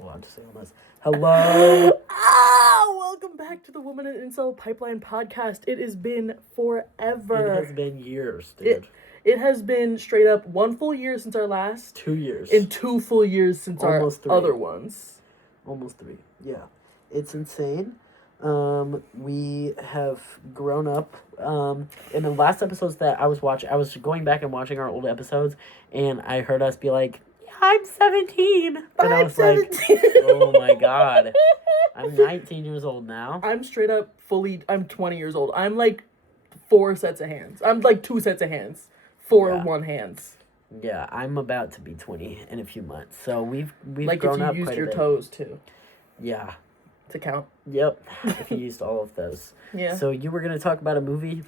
a lot to say on this. Hello. Welcome back to the Woman and Incel Pipeline podcast. It has been forever. It has been years, dude. It has been straight up 1 full year since our last. 2 years. And 2 full years since Almost our 3. other ones. Almost 3. Yeah. It's insane. We have grown up. In the last episodes that I was watching, I was going back and watching our old episodes, and I heard us be like, I'm 17. And I was 17. Like, oh my God. I'm 19 years old now. I'm straight up I'm 20 years old. I'm like 4 sets of hands. I'm like 2 sets of hands. 1 hands. Yeah, I'm about to be 20 in a few months. So we've like grown up quite a bit. Like if you used your toes too. Yeah. To count. Yep. If you used all of those. Yeah. So you were going to talk about a movie?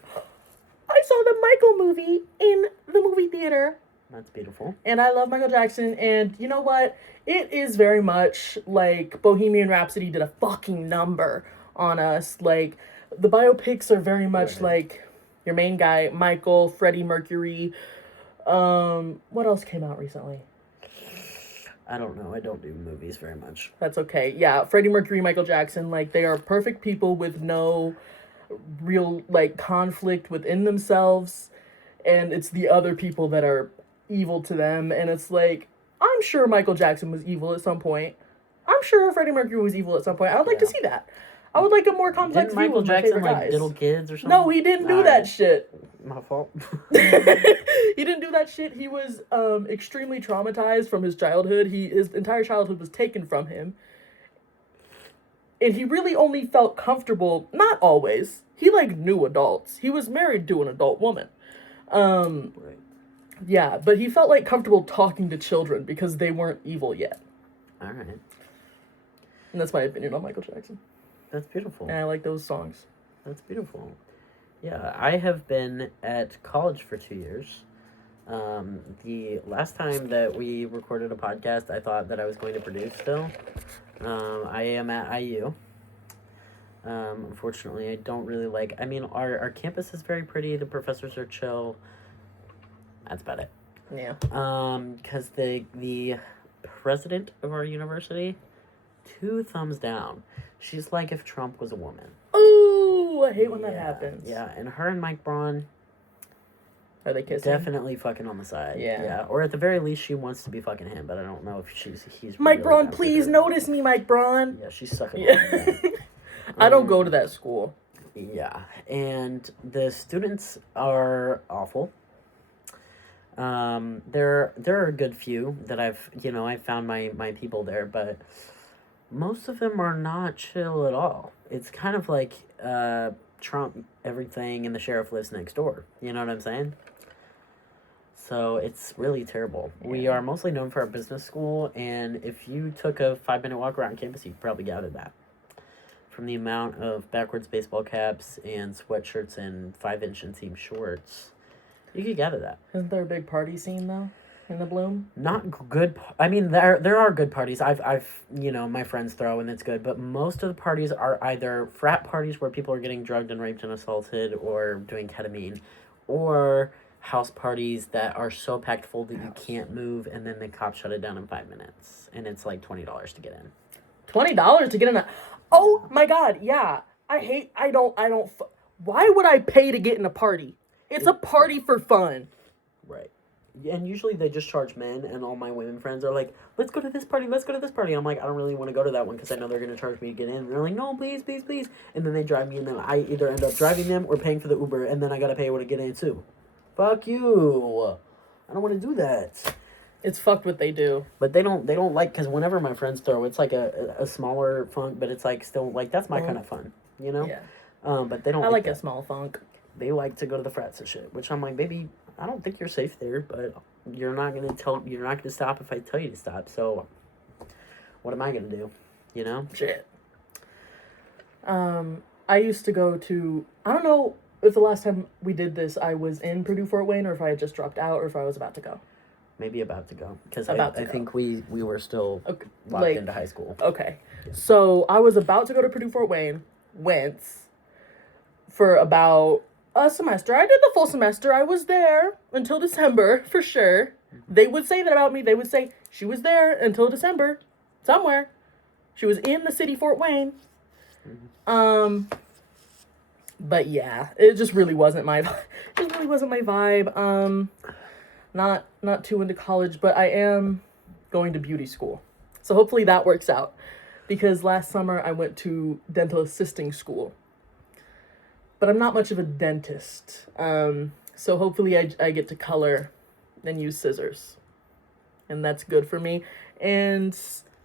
I saw the Michael movie in the movie theater. That's beautiful. And I love Michael Jackson, and you know what? It is very much like Bohemian Rhapsody did a fucking number on us. Like, the biopics are very much like your main guy, Michael, Freddie Mercury. What else came out recently? I don't know. I don't do movies very much. That's okay. Yeah, Freddie Mercury, Michael Jackson, like, they are perfect people with no real, like, conflict within themselves. And it's the other people that are evil to them, and it's like, I'm sure Michael Jackson was evil at some point. I'm sure Freddie Mercury was evil at some point. I would like to see that. I would like a more complex view Michael of my Jackson favorite like guys. little kids or something? No, he didn't do that shit. My fault. He didn't do that shit. He was extremely traumatized from his childhood. His entire childhood was taken from him. And he really only felt comfortable, not always. He like knew adults. He was married to an adult woman. Right. Yeah, but he felt like comfortable talking to children because they weren't evil yet. All right. And that's my opinion on Michael Jackson. That's beautiful. And I like those songs. That's beautiful. Yeah, I have been at college for 2 years. The last time that we recorded a podcast, I thought that I was going to produce still. I am at IU. Unfortunately, I don't really like... I mean, our campus is very pretty. The professors are chill. That's about it. Yeah. Because the president of our university, 2 thumbs down. She's like if Trump was a woman. Ooh, I hate when that happens. Yeah, and her and Mike Braun... Are they kissing? Definitely fucking on the side. Yeah. Or at the very least, she wants to be fucking him, but I don't know if he's... Mike really Braun, please notice me, Mike Braun. Yeah, she's sucking on. I don't go to that school. Yeah, and the students are awful. There are a good few that I've found my people there, but most of them are not chill at all. It's kind of like Trump everything and the sheriff lives next door. You know what I'm saying? So it's really terrible. Yeah. We are mostly known for our business school, and if you took a 5-minute walk around campus, you probably gathered that. From the amount of backwards baseball caps and sweatshirts and 5-inch inseam shorts, you could gather that. Isn't there a big party scene though in the Bloom? Not good. I mean, there are good parties. I've my friends throw and it's good, but most of the parties are either frat parties where people are getting drugged and raped and assaulted or doing ketamine, or house parties that are so packed full that you can't move, and then the cops shut it down in 5 minutes, and it's like $20 to get in. $20 to get in a... Oh my God, yeah. Why would I pay to get in a party? It's a party for fun. Right. And usually they just charge men, and all my women friends are like, let's go to this party, let's go to this party. I'm like, I don't really want to go to that one because I know they're going to charge me to get in. And they're like, no, please, please, please. And then they drive me, and then I either end up driving them or paying for the Uber, and then I got to pay to get in too. Fuck you. I don't want to do that. It's fucked what they do. But they don't like, because whenever my friends throw, it's like a smaller funk, but it's like still, like, that's my kind of fun, you know? Yeah. But they don't I like a small funk. They like to go to the frats and shit, which I'm like, baby, I don't think you're safe there, but you're not going to stop if I tell you to stop, so what am I going to do, you know? Shit. I used to go to, I don't know if the last time we did this, I was in Purdue Fort Wayne, or if I had just dropped out, or if I was about to go. Maybe about to go, because I think we were still locked into high school. Okay. Yeah. So I was about to go to Purdue Fort Wayne, went for about a semester. I did the full semester. I was there until December, for sure. They would say that about me. They would say, she was there until December, somewhere. She was in the city, Fort Wayne. But yeah, it just really wasn't my vibe. Not too into college, but I am going to beauty school. So hopefully that works out. Because last summer I went to dental assisting school. But I'm not much of a dentist. So hopefully I get to color and use scissors. And that's good for me. And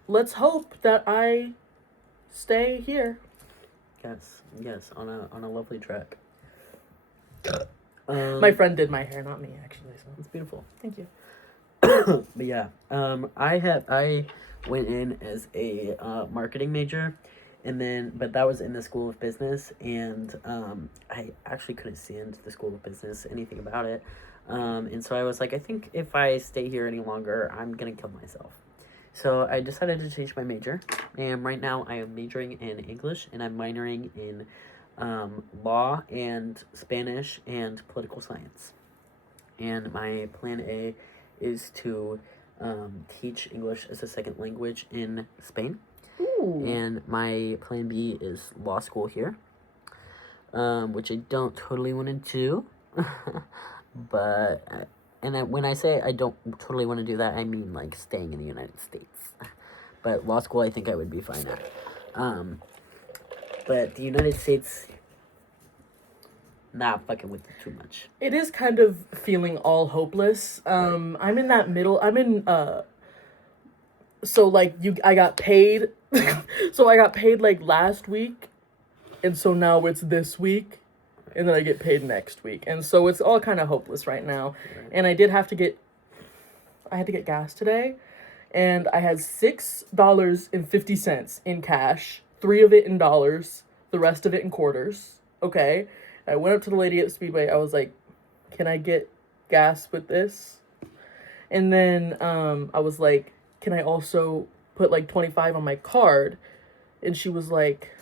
let's hope that I stay here. Yes, on a lovely track. My friend did my hair, not me, actually. So it's beautiful. Thank you. But yeah, I went in as a marketing major, but that was in the School of Business, and I actually couldn't stand the School of Business, anything about it, and so I was like, I think if I stay here any longer, I'm gonna kill myself. So I decided to change my major, and right now I am majoring in English, and I'm minoring in law and Spanish and political science. And my plan A is to teach English as a second language in Spain. Ooh. And my plan B is law school here, which I don't totally want to do. But, when I say I don't totally want to do that, I mean like staying in the United States. But law school I think I would be fine at. But the United States, not fucking with it too much. It is kind of feeling all hopeless. I'm in that middle. So like I got paid. So I got paid like last week, and so now it's this week, and then I get paid next week, and so it's all kind of hopeless right now. Right. And I had to get gas today, and I had $6.50 in cash, 3 of it in dollars, the rest of it in quarters. Okay, I went up to the lady at Speedway. I was like, "Can I get gas with this?" And then I was like, "Can I also put like 25 on my card?" And she was like,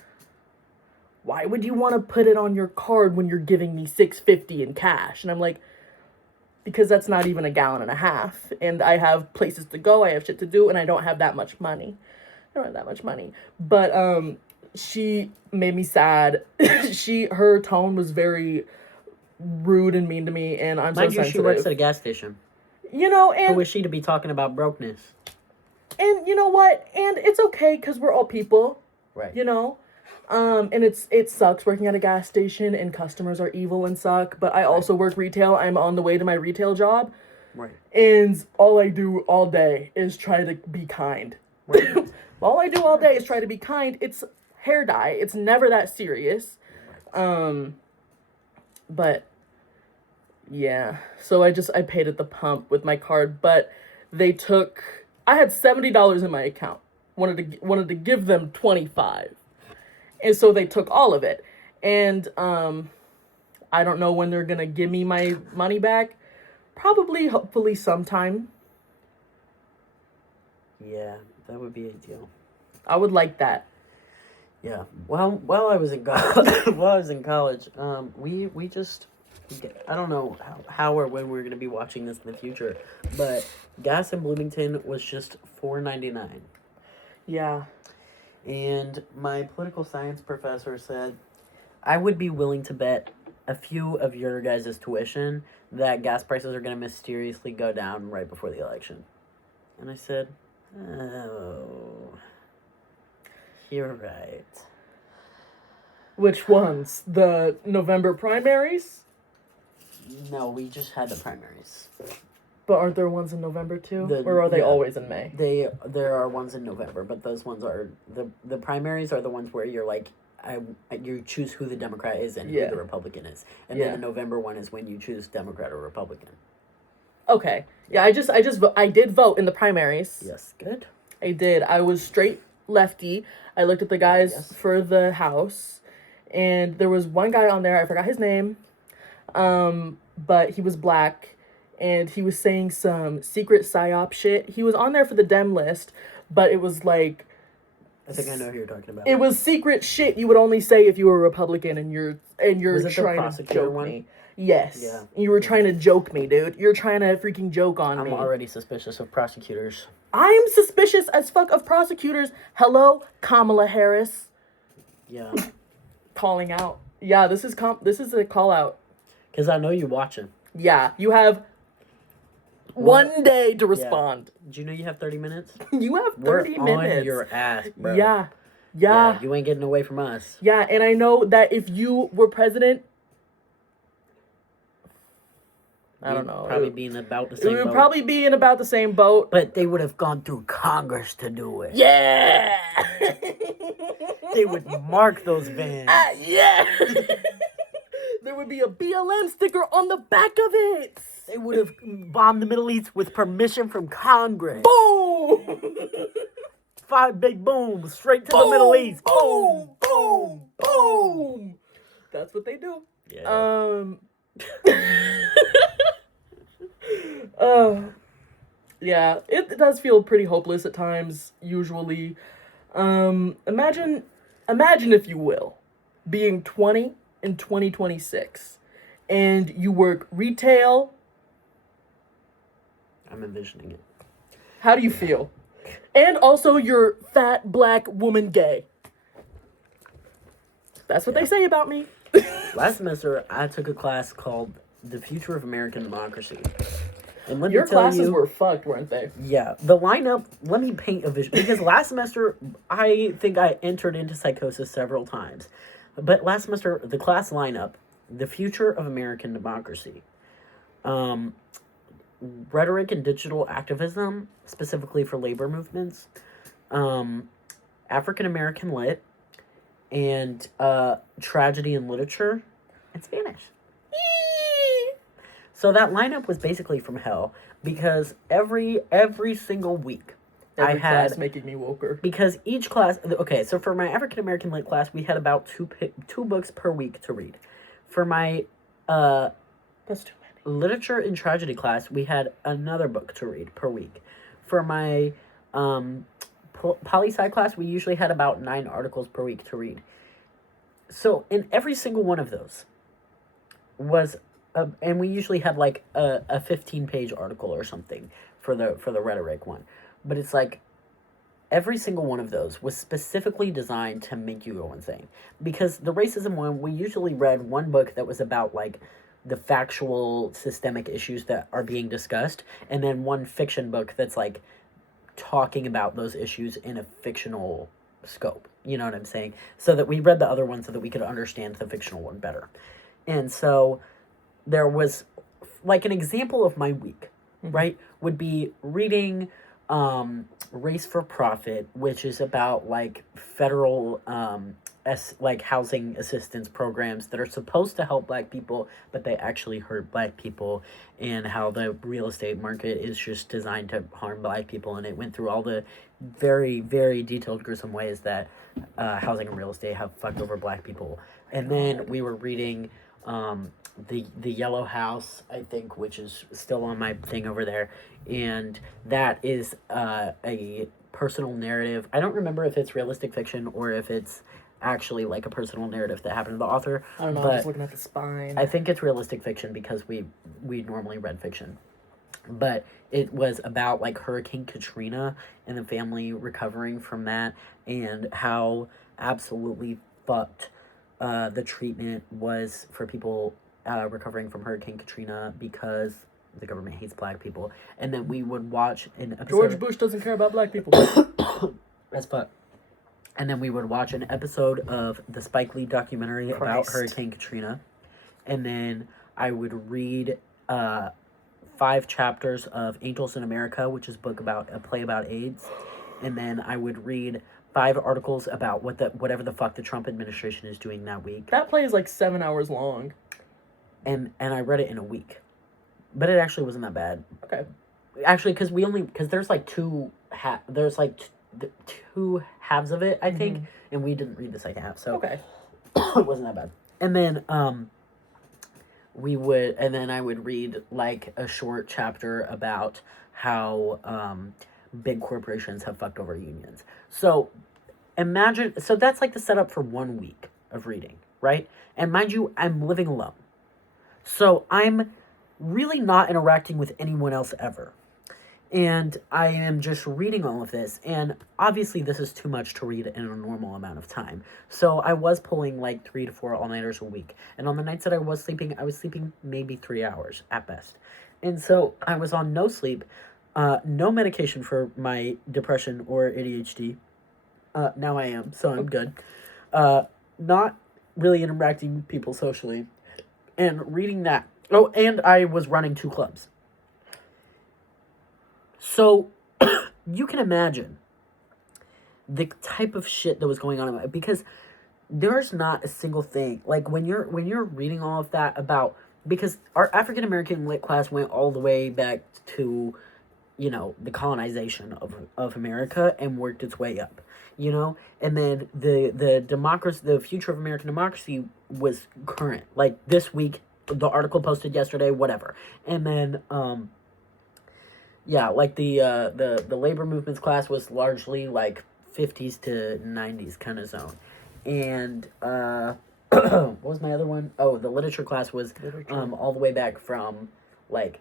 "Why would you want to put it on your card when you're giving me $6.50 in cash?" And I'm like, "Because that's not even 1.5 gallons, and I have places to go, I have shit to do, and I don't have that much money. But she made me sad. Her tone was very rude and mean to me, and I'm so sensitive. She works at a gas station. You know, and who is she to be talking about brokenness? And you know what? And it's okay because we're all people. Right. You know? And it sucks working at a gas station and customers are evil and suck, but I also work retail. I'm on the way to my retail job. Right. And all I do all day is try to be kind. Right. All I do all day is try to be kind. It's hair dye. It's never that serious. But yeah. So I paid at the pump with my card, but I had $70 in my account. Wanted to give them 25. And so they took all of it. And I don't know when they're going to give me my money back. Probably, hopefully sometime. Yeah, that would be ideal. I would like that. Yeah. Well, while I was in college, we just, I don't know how or when we're going to be watching this in the future, but gas in Bloomington was just $4.99. Yeah. And my political science professor said, I would be willing to bet a few of your guys' tuition that gas prices are going to mysteriously go down right before the election. And I said, oh, you're right. Which ones? The November primaries? No, we just had the primaries. But aren't there ones in November too? Or are they always in May? There are ones in November, but those ones are the primaries are the ones where you're like you choose who the Democrat is and who the Republican is. And then the November one is when you choose Democrat or Republican. Okay. Yeah, I did vote in the primaries. Yes, good. I did. I was straight lefty. I looked at the guys for the House, and there was one guy on there, I forgot his name. But he was black. And he was saying some secret psyop shit. He was on there for the Dem list, but it was like... I think I know who you're talking about. It was secret shit you would only say if you were a Republican and you're trying to joke me. Yes. Yeah. You were trying to joke me, dude. You're trying to freaking joke on me. I'm already suspicious of prosecutors. I'm suspicious as fuck of prosecutors. Hello, Kamala Harris. Yeah. Calling out. Yeah, this is a call out. Because I know you're watching. Yeah, you have one day to respond. Do you know you have 30 minutes? You have 30 We're minutes. on your ass, bro. Yeah. You ain't getting away from us. Yeah, and I know that if you were president, I don't know. Probably being about the same It would boat. probably be in about the same boat. But they would have gone through Congress to do it. Yeah! They would mark those vans. Yeah! There would be a BLM sticker on the back of it. They would have bombed the Middle East with permission from Congress. Boom! 5 big booms straight to the Middle East. Boom! Boom! Boom! That's what they do. Yeah. Yeah, it does feel pretty hopeless at times, usually. Imagine if you will, being 20 in 2026, and you work retail. I'm envisioning it. How do you feel? And also, you're fat black woman gay. That's what they say about me. Last semester, I took a class called The Future of American Democracy. And let Your me tell classes you, were fucked, weren't they? Yeah, the lineup, let me paint a vision. Because last semester, I think I entered into psychosis several times. But last semester, the class lineup, The Future of American Democracy, Rhetoric and Digital Activism, specifically for labor movements, African American Lit, and Tragedy and Literature, and Spanish. So that lineup was basically from hell, because every single week Every I had class making me woker. because each class. Okay, so for my African American Lit class, we had about two books per week to read. For my That's too many. Literature and Tragedy class, we had another book to read per week. For my poli-sci class, we usually had about 9 articles per week to read. So in every single one of those was. And we usually had like a 15-page article or something for the rhetoric one. But it's like every single one of those was specifically designed to make you go insane. Because the racism one, we usually read one book that was about like the factual systemic issues that are being discussed, and then one fiction book that's like talking about those issues in a fictional scope. You know what I'm saying? So that we read the other one so that we could understand the fictional one better. And so there was, like, an example of my week, right, would be reading Race for Profit, which is about, like, federal, housing assistance programs that are supposed to help black people, but they actually hurt black people, and how the real estate market is just designed to harm black people, and it went through all the very, very detailed, gruesome ways that housing and real estate have fucked over black people. And then we were reading the Yellow House, I think, which is still on my thing over there, and that is a personal narrative. I don't remember if it's realistic fiction or if it's actually like a personal narrative that happened to the author. I don't know, I'm just looking at the spine. I think it's realistic fiction because we normally read fiction. But it was about like Hurricane Katrina and the family recovering from that, and how absolutely fucked the treatment was for people recovering from Hurricane Katrina because the government hates black people. And then we would watch an episode. George Bush doesn't care about black people. As fuck. And then we would watch an episode of the Spike Lee documentary about Hurricane Katrina. And then I would read 5 chapters of Angels in America, which is a play about AIDS. And then I would read 5 articles about whatever the fuck the Trump administration is doing that week. That play is like 7 hours long. And I read it in a week. But it actually wasn't that bad. Okay. Actually, because there's like two halves of it, I think, and we didn't read the second half, so okay. It wasn't that bad. And then I would read like a short chapter about how big corporations have fucked over unions. So that's like the setup for 1 week of reading, right? And mind you, I'm living alone. So I'm really not interacting with anyone else ever. And I am just reading all of this, and obviously this is too much to read in a normal amount of time. So I was pulling like 3 to 4 all-nighters a week. And on the nights that I was sleeping maybe 3 hours at best. And so I was on no sleep, no medication for my depression or ADHD. Now I am, so I'm good. Not really interacting with people socially. And reading that. Oh, and I was running 2 clubs. So, you can imagine the type of shit that was going on in my, because there's not a single thing, like, when you're reading all of that about, because our African American lit class went all the way back to, the colonization of America and worked its way up, and then the democracy, the future of American democracy was current, like, this week, the article posted yesterday, whatever, and then, yeah, like the labor movements class was largely like 50s to 90s kind of zone. And what was my other one? Oh, the literature class was all the way back from like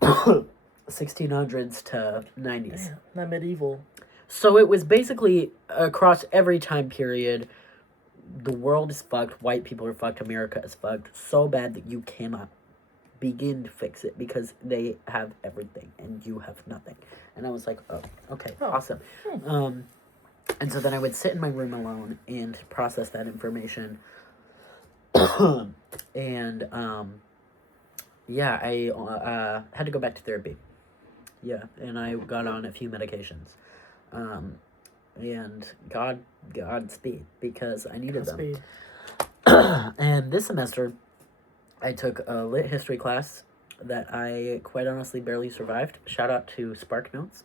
1600s to 90s. Damn, not medieval. So it was basically across every time period. The world is fucked. White people are fucked. America is fucked so bad that you cannot begin to fix it because they have everything and you have nothing. And I was like, oh, okay, awesome. And so then I would sit in my room alone and process that information. And yeah, I had to go back to therapy. Yeah, and I got on a few medications. And Godspeed, because I needed them. And this semester, I took a lit history class that I quite honestly barely survived. Shout out to Spark Notes.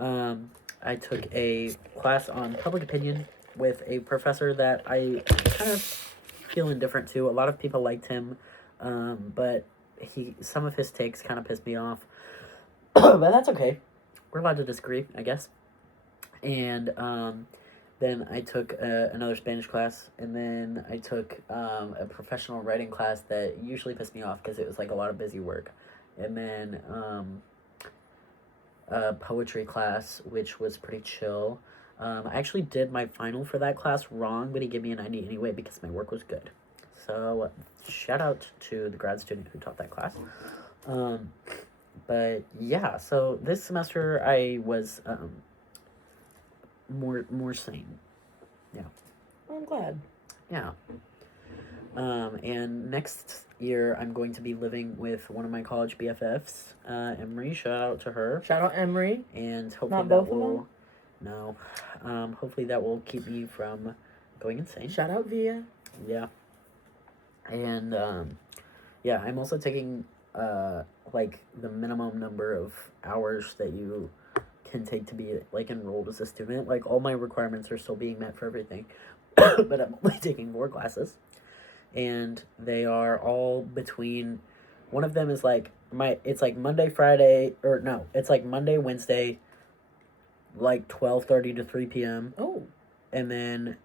I took a class on public opinion with a professor that I kind of feel indifferent to. A lot of people liked him, but some of his takes kind of pissed me off. But that's okay. We're allowed to disagree, I guess. And then I took another Spanish class, and then I took a professional writing class that usually pissed me off because it was like a lot of busy work. And then a poetry class, which was pretty chill. I actually did my final for that class wrong, but he gave me a 90 anyway because my work was good. So shout out to the grad student who taught that class. But yeah, so this semester I was more sane. Yeah. I'm glad. Yeah. And next year I'm going to be living with one of my college BFFs, Emery. Shout out to her. Shout out Emery. And hopefully Not that both will. of them? No. Hopefully that will keep me from going insane. Shout out Via. Yeah. And yeah, I'm also taking like the minimum number of hours that you can take to be like enrolled as a student. Like all my requirements are still being met for everything, but I'm only taking 4 classes, and they are all between. One of them is like it's like Monday, Friday, or no, it's like Monday, Wednesday, like 12:30 to 3 p.m. Oh. And then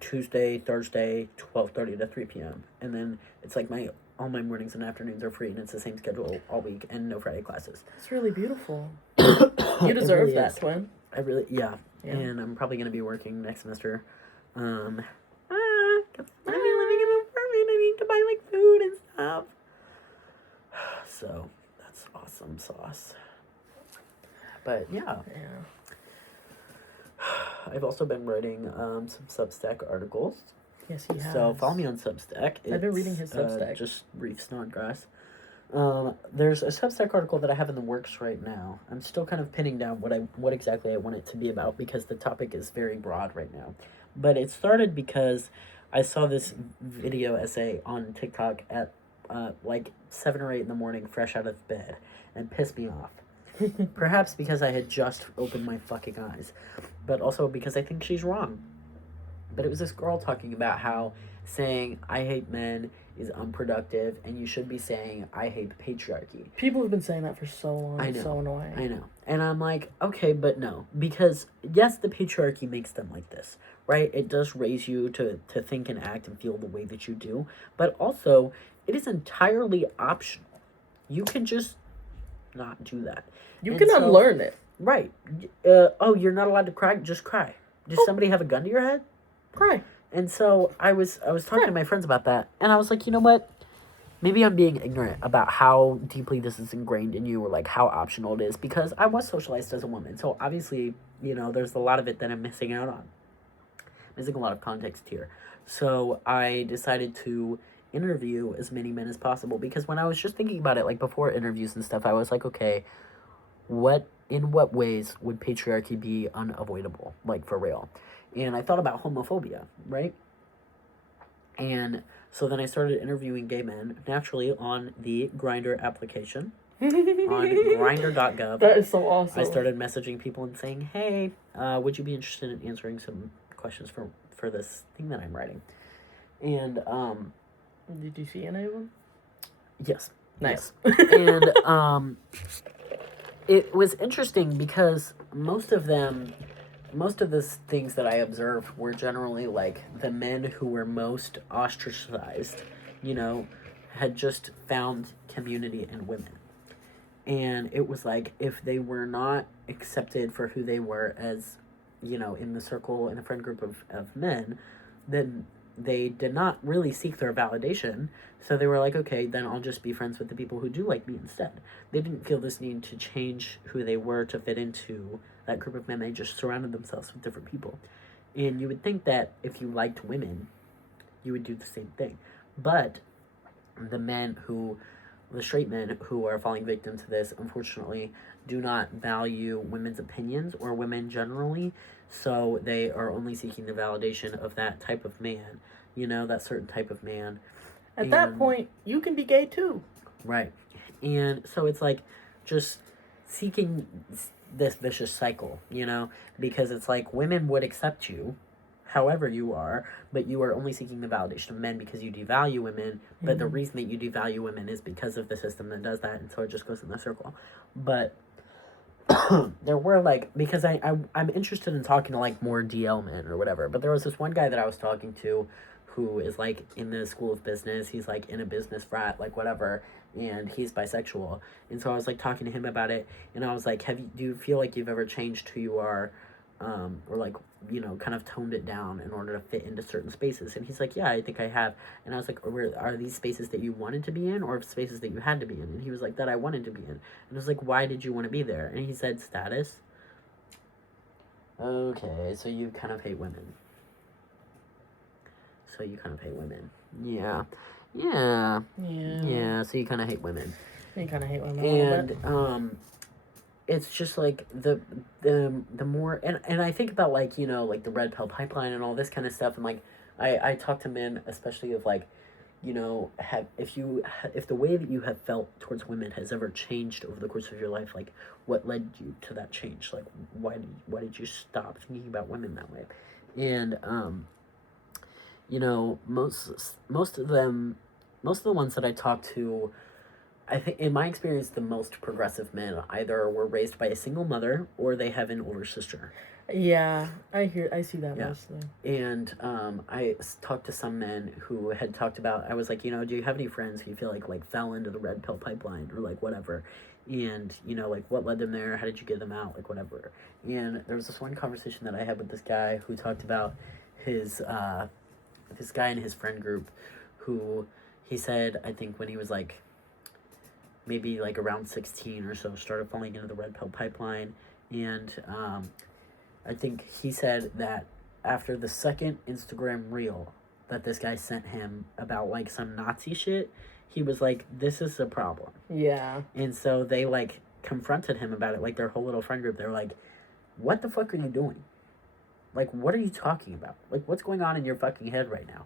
Tuesday, Thursday, 12:30 to 3 p.m. And then it's like all my mornings and afternoons are free, and it's the same schedule all week, and no Friday classes. It's really beautiful. You deserve really that, is. twin. Yeah. And I'm probably going to be working next semester. I'm living in an apartment. I need to buy, like, food and stuff. So, that's awesome sauce. But, yeah. I've also been writing some Substack articles. Yes, he has. So, follow me on Substack. I've been reading his Substack. Just Reef Snodgrass. There's a Substack article that I have in the works right now. I'm still kind of pinning down what exactly I want it to be about because the topic is very broad right now. But it started because I saw this video essay on TikTok at like 7 or 8 in the morning, fresh out of bed, and pissed me off. Perhaps because I had just opened my fucking eyes, but also because I think she's wrong. But it was this girl talking about how saying I hate men is unproductive, and you should be saying I hate patriarchy. People have been saying that for so long. I know. So annoying. I know. And I'm like, okay, but no. Because, yes, the patriarchy makes them like this, right? It does raise you to think and act and feel the way that you do. But also, it is entirely optional. You can just not do that. You And can so- unlearn it. Right. Oh, you're not allowed to cry? Just cry. Does somebody have a gun to your head? Cry. And so I was talking to my friends about that, and I was like, you know what? Maybe I'm being ignorant about how deeply this is ingrained in you, or like how optional it is, because I was socialized as a woman. So obviously, you know, there's a lot of it that I'm missing out on. Missing a lot of context here. So I decided to interview as many men as possible, because when I was just thinking about it, like before interviews and stuff, I was like, okay, in what ways would patriarchy be unavoidable, like for real? And I thought about homophobia, right? And so then I started interviewing gay men naturally on the Grindr application on Grindr.gov. That is so awesome. I started messaging people and saying, hey, would you be interested in answering some questions for this thing that I'm writing? And Did you see any of them? yes. Nice. Yes. And it was interesting because most of the things that I observed were generally like the men who were most ostracized, you know, had just found community in women. And it was like, if they were not accepted for who they were as, you know, in the circle, in a friend group of men, then they did not really seek their validation. So they were like, okay, then I'll just be friends with the people who do like me instead. They didn't feel this need to change who they were to fit into that group of men. They just surrounded themselves with different people. And you would think that if you liked women, you would do the same thing. But the straight men who are falling victim to this, unfortunately, do not value women's opinions or women generally. So they are only seeking the validation of that type of man, you know, that certain type of man. At that point, you can be gay too. Right. And so it's like just seeking this vicious cycle, you know, because it's like women would accept you however you are, but you are only seeking the validation of men because you devalue women. But the reason that you devalue women is because of the system that does that, and so it just goes in the circle. But there were like, because I'm interested in talking to like more DL men or whatever, but there was this one guy that I was talking to who is like in the school of business. He's like in a business frat, like whatever, and he's bisexual. And so I was like talking to him about it, and I was like, do you feel like you've ever changed who you are, or like, you know, kind of toned it down in order to fit into certain spaces? And he's like, yeah, I think I have. And I was like, are these spaces that you wanted to be in, or spaces that you had to be in? And he was like, that I wanted to be in. And I was like, why did you want to be there? And he said, status. Okay, so you kind of hate women. Yeah. Yeah, so you kind of hate women. You kind of hate women a little bit. And it's just like the more, and I think about like, you know, like the red pill pipeline and all this kind of stuff, and like I talk to men especially of like, you know, if the way that you have felt towards women has ever changed over the course of your life, like what led you to that change? Like why did you stop thinking about women that way? And you know, most of the ones that I talk to, I think, in my experience, the most progressive men either were raised by a single mother or they have an older sister. Yeah, I see that mostly. And I talked to some men who had talked about, I was like, you know, do you have any friends who you feel like fell into the red pill pipeline or like whatever? And, you know, like what led them there? How did you get them out? Like whatever. And there was this one conversation that I had with this guy who talked about this guy in his friend group who he said, I think when he was like maybe like around 16 or so, started falling into the red pill pipeline. And I think he said that after the second Instagram reel that this guy sent him about like some Nazi shit, he was like, this is a problem. Yeah. And so they like confronted him about it, like their whole little friend group. They're like, what the fuck are you doing? Like, what are you talking about? Like, what's going on in your fucking head right now?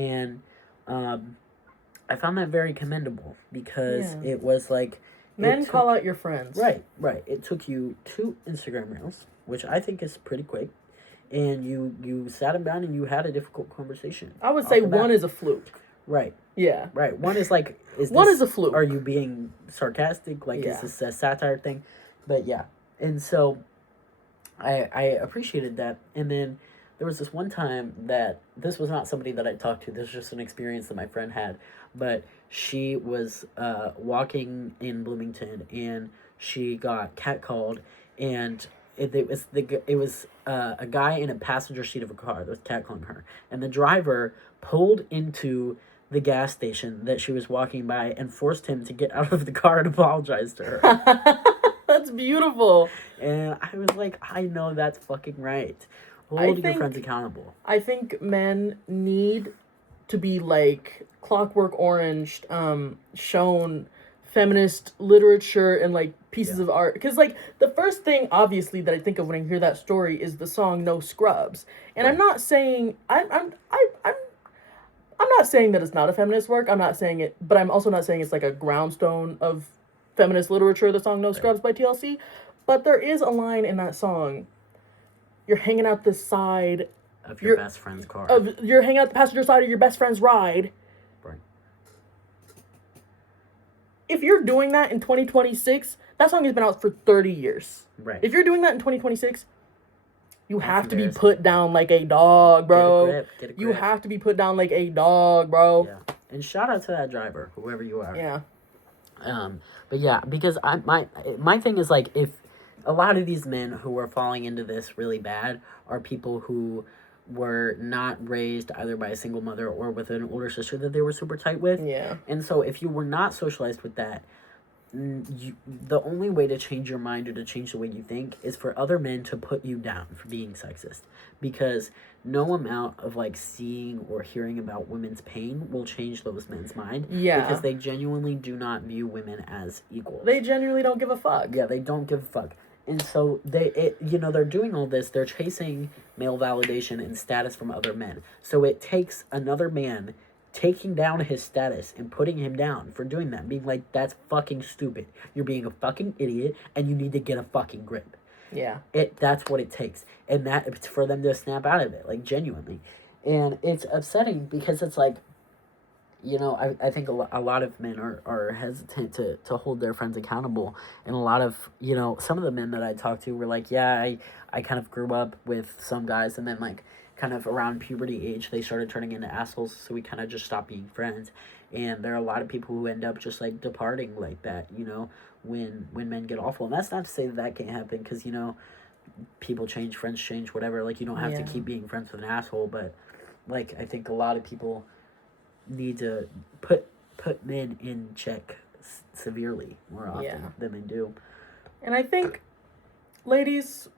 And I found that very commendable because it was like... Men call out your friends. Right. It took you 2 Instagram reels, which I think is pretty quick, and you sat him down and you had a difficult conversation. I would say one is a fluke. Right. Yeah. Right. One is like... One is a fluke. Are you being sarcastic? Like, is this a satire thing? But yeah. And so... I appreciated that. And then there was this one time that this was not somebody that I talked to. This was just an experience that my friend had. But she was walking in Bloomington, and she got catcalled, and it was a guy in a passenger seat of a car that was catcalling her, and the driver pulled into the gas station that she was walking by and forced him to get out of the car and apologize to her. That's beautiful. And I was like, I know that's fucking right. I Hold your think- friends accountable. I think men need to be like Clockwork Orange, shown feminist literature and like pieces of art, because like the first thing obviously that I think of when I hear that story is the song No Scrubs, and I'm not saying I'm not saying that it's not a feminist work. I'm not saying it, but I'm also not saying it's like a groundstone of feminist literature, the song No Scrubs by TLC. But there is a line in that song. You're hanging out the side of your best friend's car. You're hanging out the passenger side of your best friend's ride. Right. If you're doing that in 2026, that song has been out for 30 years. Right. If you're doing that in 2026, you have to be embarrassing. put down like a dog, bro. Get a grip. You have to be put down like a dog, bro. Yeah. And shout out to that driver, whoever you are. Yeah. But yeah, because my thing is like, if a lot of these men who are falling into this really bad are people who were not raised either by a single mother or with an older sister that they were super tight with. Yeah. And so if you were not socialized with that, the only way to change your mind or to change the way you think is for other men to put you down for being sexist, because no amount of like seeing or hearing about women's pain will change those men's mind. Yeah. Because they genuinely do not view women as equals. They genuinely don't give a fuck. Yeah, they don't give a fuck. And so they're doing all this. They're chasing male validation and status from other men. So it takes another man taking down his status and putting him down for doing that, being like, that's fucking stupid. You're being a fucking idiot, and you need to get a fucking grip. Yeah. That's what it takes. And that it's for them to snap out of it, like, genuinely. And it's upsetting because it's like, I think a lot of men are hesitant to hold their friends accountable. And a lot of, some of the men that I talked to were like, yeah, I kind of grew up with some guys, and then, like, kind of around puberty age, they started turning into assholes, so we kind of just stopped being friends. And there are a lot of people who end up just, like, departing like that, when men get awful. And that's not to say that can't happen, because, people change, friends change, whatever. Like, you don't have to keep being friends with an asshole, but, like, I think a lot of people need to put men in check severely more often than they do. And I think, ladies,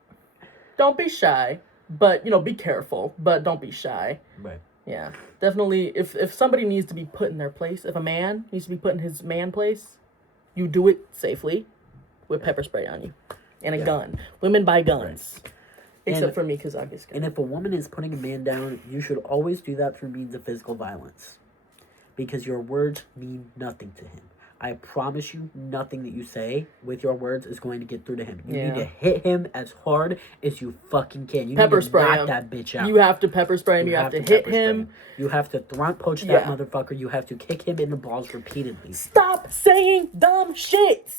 don't be shy. But, be careful. But don't be shy. Right. Yeah. Definitely, if somebody needs to be put in their place, if a man needs to be put in his man place, you do it safely with pepper spray on you. And a gun. Women buy guns. Right. Except for me, because I get scared. And if a woman is putting a man down, you should always do that through means of physical violence. Because your words mean nothing to him. I promise you, nothing that you say with your words is going to get through to him. You need to hit him as hard as you fucking can. You pepper need to spray knock him. that bitch out. You have to pepper spray him. You have to hit him. You have to front punch that motherfucker. You have to kick him in the balls repeatedly. Stop saying dumb shit.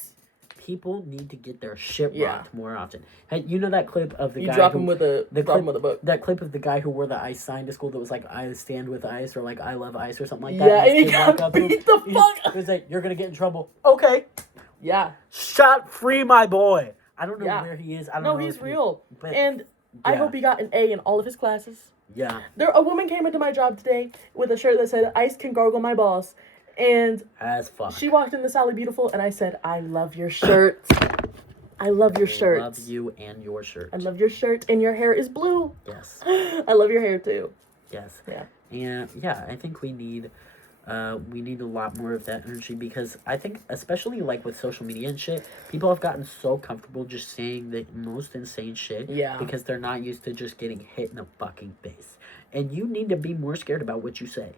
People need to get their shit rocked more often. Hey, you know that clip of the guy drop who... him with a book. That clip of the guy who wore the ice sign to school that was like, I stand with ice, or like, I love ice, or something like that. Yeah, and he got beat the fuck. He was like, you're gonna get in trouble. Okay. Yeah. Shot free, my boy. I don't know where he is. I don't know. No, he's real. And I hope he got an A in all of his classes. Yeah. A woman came into my job today with a shirt that said, "Ice can gargle my balls." And as fuck. She walked in the Sally Beautiful, and I said, I love your shirt. I love your shirt. I love you and your shirt. I love your shirt, and your hair is blue. Yes. I love your hair, too. Yes. Yeah. And, yeah, I think we need a lot more of that energy, because I think, especially, like, with social media and shit, people have gotten so comfortable just saying the most insane shit. Yeah. Because they're not used to just getting hit in the fucking face. And you need to be more scared about what you say.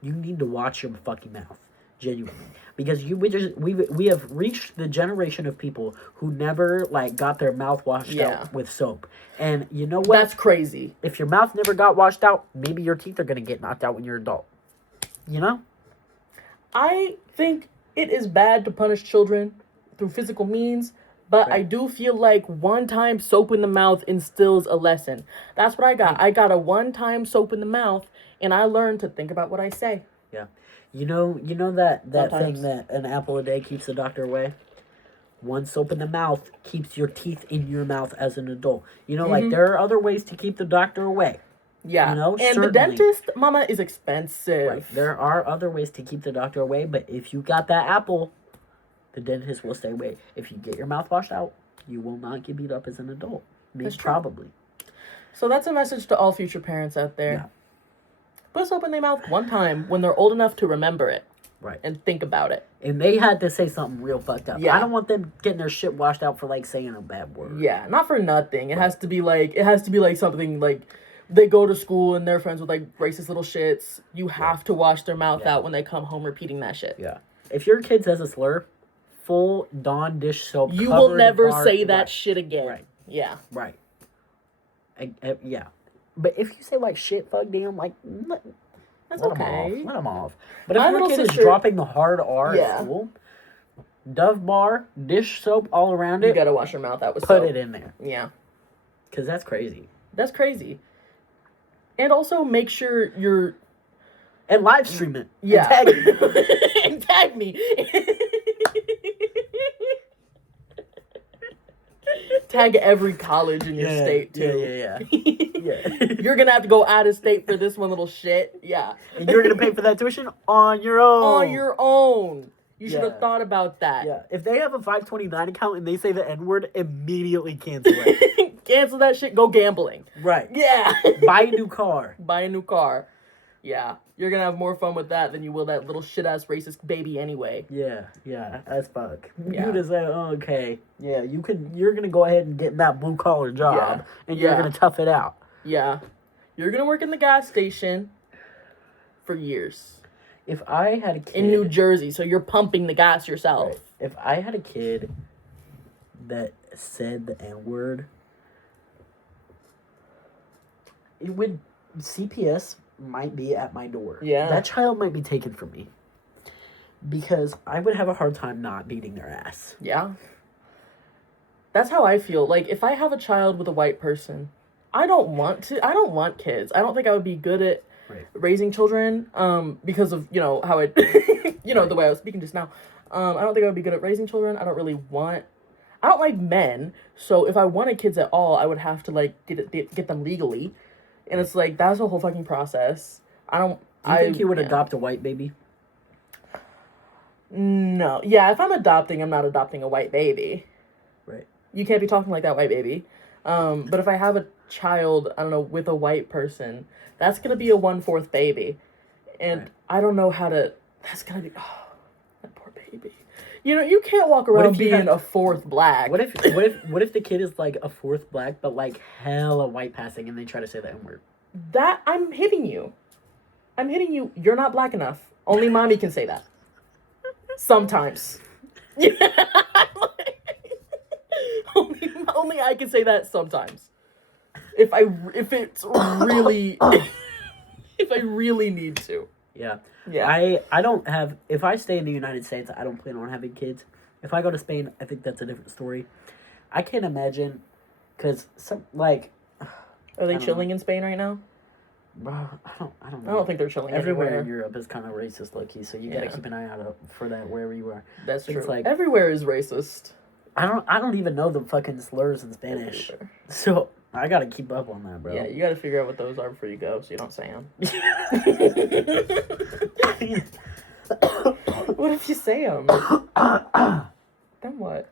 You need to watch your fucking mouth, genuinely, because we have reached the generation of people who never like got their mouth washed out with soap, and you know what? That's crazy. If your mouth never got washed out, maybe your teeth are gonna get knocked out when you're an adult. You know? I think it is bad to punish children through physical means, but I do feel like one-time soap in the mouth instills a lesson. That's what I got. I got a one-time soap in the mouth, and I learned to think about what I say. Yeah. You know that Sometimes. thing that an apple a day keeps the doctor away? one soap in the mouth keeps your teeth in your mouth as an adult. You know, like, there are other ways to keep the doctor away. Yeah. You know, and certainly. the dentist, mama, is expensive. Right. There are other ways to keep the doctor away, but if you got that apple, the dentist will stay away. If you get your mouth washed out, you will not get beat up as an adult. Maybe, probably. So that's a message to all future parents out there. Yeah. Put soap in their mouth one time when they're old enough to remember it. Right. And think about it. And they had to say something real fucked up. Yeah. I don't want them getting their shit washed out for, like, saying a bad word. Yeah, not for nothing. It has to be like something like they go to school and they're friends with like racist little shits. You have to wash their mouth out when they come home repeating that shit. Yeah. If your kid says a slur, full Dawn dish soap. You will never bar, say that shit again. Right. Yeah. Right. Yeah. But if you say like shit, fuck, damn, like that's let okay. Them off. Let them off. But if My your little kid sister- is dropping the hard R at school, Dove bar, dish soap all around it. You gotta wash your mouth out with put soap. it in there. Yeah. Because that's crazy. That's crazy. And also make sure you're... And live stream it. Yeah. And tag me. And tag me. Tag every college in your state, too. Yeah. You're gonna have to go out of state for this one little shit. Yeah. And you're gonna pay for that tuition on your own. On your own. You should have thought about that. Yeah. If they have a 529 account and they say the N-word, immediately cancel it. Cancel that shit. Go gambling. Right. Yeah. Buy a new car. Buy a new car. Yeah. You're gonna have more fun with that than you will that little shit-ass racist baby anyway. Yeah, as fuck. Yeah. You just say, oh, okay, yeah, you're gonna go ahead and get that blue collar job, and you're gonna tough it out. Yeah. You're gonna work in the gas station for years. If I had a kid... In New Jersey, so you're pumping the gas yourself. Right. If I had a kid that said the N-word, it would... CPS might be at my door. Yeah. That child might be taken from me. Because I would have a hard time not beating their ass. Yeah. That's how I feel. Like, if I have a child with a white person, I don't want kids. I don't think I would be good at raising children, because of, you know, how it, you know, the way I was speaking just now. I don't think I would be good at raising children. I don't like men, so if I wanted kids at all, I would have to, like, get them legally. And it's like, that's a whole fucking process. Do you think you would adopt a white baby? No. Yeah, if I'm adopting, I'm not adopting a white baby. Right. You can't be talking like that, white baby. But if I have a child, I don't know, with a white person, that's going to be a 1/4 baby. And I don't know how to... That's going to be... Oh, that poor baby. You know, you can't walk around being a fourth black. What if the kid is like a fourth black, but like hella white passing, and they try to say the N-word? That... I'm hitting you. You're not black enough. Only mommy can say that. Sometimes. only I can say that sometimes. If it's really if I really need to. Yeah. Yeah. I don't have... If I stay in the United States, I don't plan on having kids. If I go to Spain, I think that's a different story. I can't imagine... Because, some, like... Are they chilling in Spain right now? Bro, I don't know. I don't think they're chilling everywhere anywhere. in Europe is kind of racist, low-key, so you gotta keep an eye out for that wherever you are. That's true. It's like... Everywhere is racist. I don't even know the fucking slurs in Spanish. Everywhere. So, I gotta keep up on that, bro. Yeah, you gotta figure out what those are before you go, so you don't say them. What if you say them? Then what?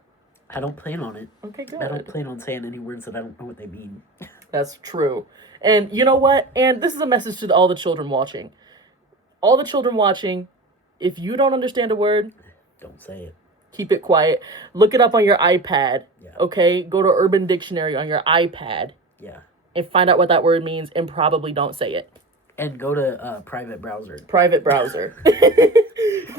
I don't plan on it. Okay, good. I don't plan on saying any words that I don't know what they mean. That's true. And you know what? And this is a message to all the children watching. All the children watching, if you don't understand a word, Don't say it. keep it quiet. Look it up on your iPad. Yeah. Okay? Go to Urban Dictionary on your iPad Yeah. and find out what that word means and probably don't say it. And go to private browser. Private browser.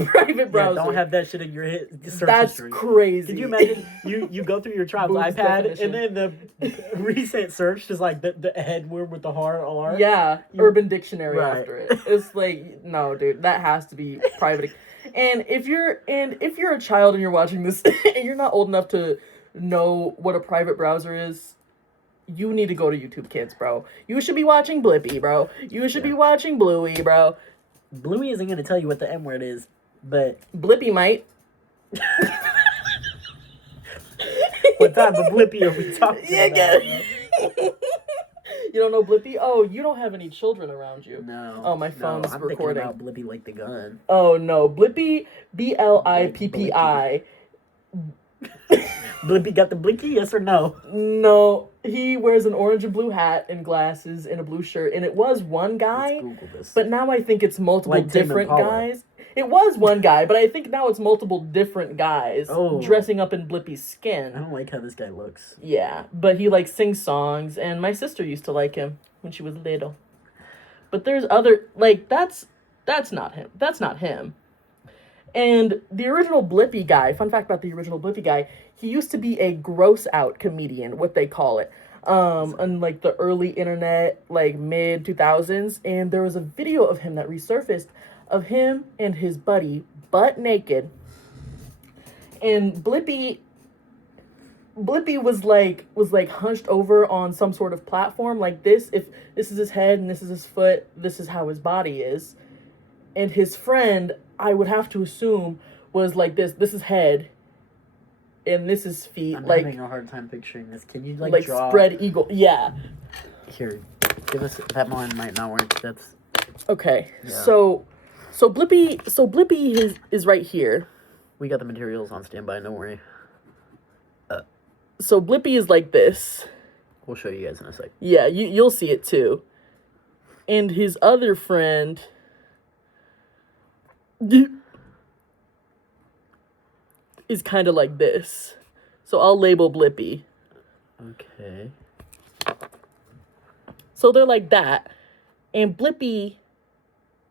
Private browser. Yeah, don't have that shit in your search That's history. crazy. Can you imagine you go through your child's Boob's iPad definition. and then the recent search is like the head word with the hard R? Yeah, Urban Dictionary Right. after it. It's like, no, dude, that has to be private. And if you're a child and you're watching this and you're not old enough to know what a private browser is, you need to go to YouTube Kids, bro. You should be watching Blippi, bro. You should be watching Bluey, bro. Bluey isn't going to tell you what the M word is, but... Blippi might. What type of Blippi are we talking about? You don't know Blippi? Oh, you don't have any children around you. No. Oh, my phone's I'm recording. thinking about Blippi like the gun. Oh, no. Blippi, Blippi. Blippi got the blinky, yes or no? No. He wears an orange and blue hat and glasses and a blue shirt. And it was one guy. Let's Google this. But now I think it's multiple Like Tame different Impala. guys. It was one guy, but I think now it's multiple different guys dressing up in Blippi's skin. I don't like how this guy looks. Yeah, but he like sings songs, and my sister used to like him when she was little. But there's other like that's not him. That's not him. And the original Blippi guy, fun fact about the original Blippi guy, he used to be a gross out comedian, what they call it. On like the early internet, like mid 2000s, and there was a video of him that resurfaced of him and his buddy butt naked, and Blippi was like hunched over on some sort of platform like this. If this is his head and this is his foot, this is how his body is. And his friend, I would have to assume, was like this. This is head, and this is feet. I'm like having a hard time picturing this. Can you like draw? Spread eagle? Yeah. Here, give us that one. Might not work. That's okay. Yeah. So Blippi is right here. We got the materials on standby. Don't worry. So Blippi is like this. We'll show you guys in a sec. Yeah, you'll see it too. And his other friend is kind of like this. So I'll label Blippi. Okay. So they're like that. And Blippi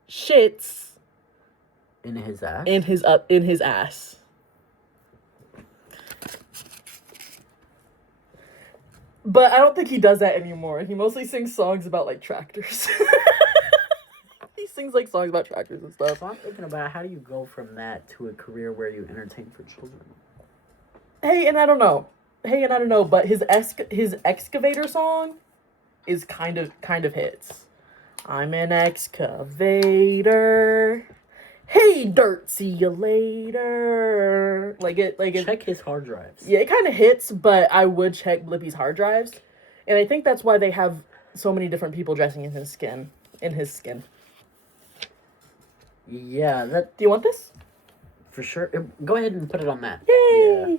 shits in his ass. In his ass. But I don't think he does that anymore. He mostly sings songs about like tractors. He sings like songs about tractors and stuff. So I'm thinking about how do you go from that to a career where you entertain for children? Hey, and I don't know, but his excavator song is kind of hits. I'm an excavator. Hey, dirt, see you later. Check his hard drives. Yeah, it kind of hits, but I would check Blippi's hard drives, and I think that's why they have so many different people dressing in his skin. Yeah, that. Do you want this? For sure. Go ahead and put it on that. Yay!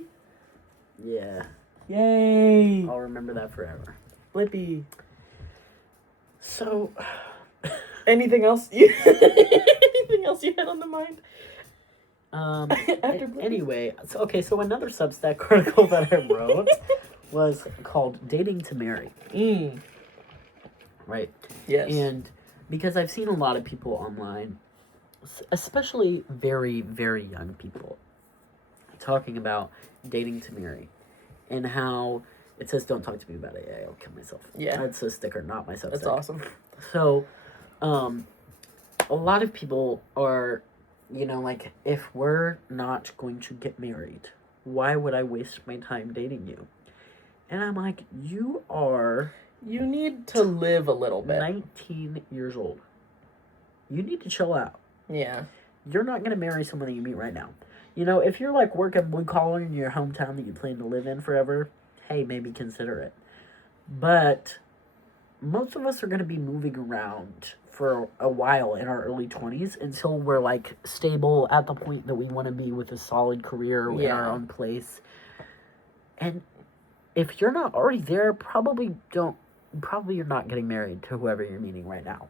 Yeah. Yay! I'll remember that forever. Blippi. So. Anything else? Anything else you had on the mind? Anyway, so another Substack article that I wrote was called "Dating to Marry." Right. Yes. And because I've seen a lot of people online, especially very, very young people, talking about dating to marry, and how it says, "Don't talk to me about it. Yeah, I'll kill myself." Yeah. That's a sticker, not my Substack. That's awesome. So, a lot of people are, like, if we're not going to get married, why would I waste my time dating you? And I'm like, you need to live a little bit. 19 years old. You need to chill out. Yeah. You're not going to marry someone that you meet right now. If you're, like, working blue collar in your hometown that you plan to live in forever, hey, maybe consider it. But most of us are going to be moving around for a while in our early 20s until we're, like, stable at the point that we want to be with a solid career in our own place. And if you're not already there, probably you're not getting married to whoever you're meeting right now.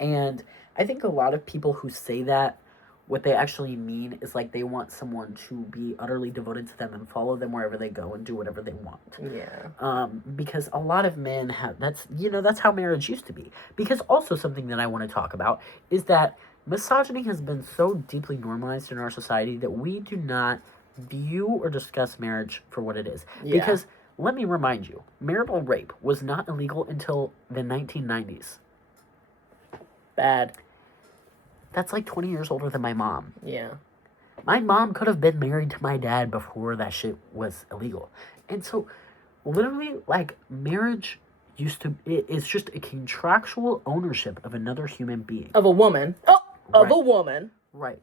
And I think a lot of people who say that, what they actually mean is, like, they want someone to be utterly devoted to them and follow them wherever they go and do whatever they want. Yeah. Because a lot of men have, that's how marriage used to be. Because also something that I want to talk about is that misogyny has been so deeply normalized in our society that we do not view or discuss marriage for what it is. Yeah. Because, let me remind you, marital rape was not illegal until the 1990s. Bad. That's like 20 years older than my mom. Yeah. My mom could have been married to my dad before that shit was illegal. And so, literally, like, marriage it's just a contractual ownership of another human being. Of a woman. Oh, of a woman. Right.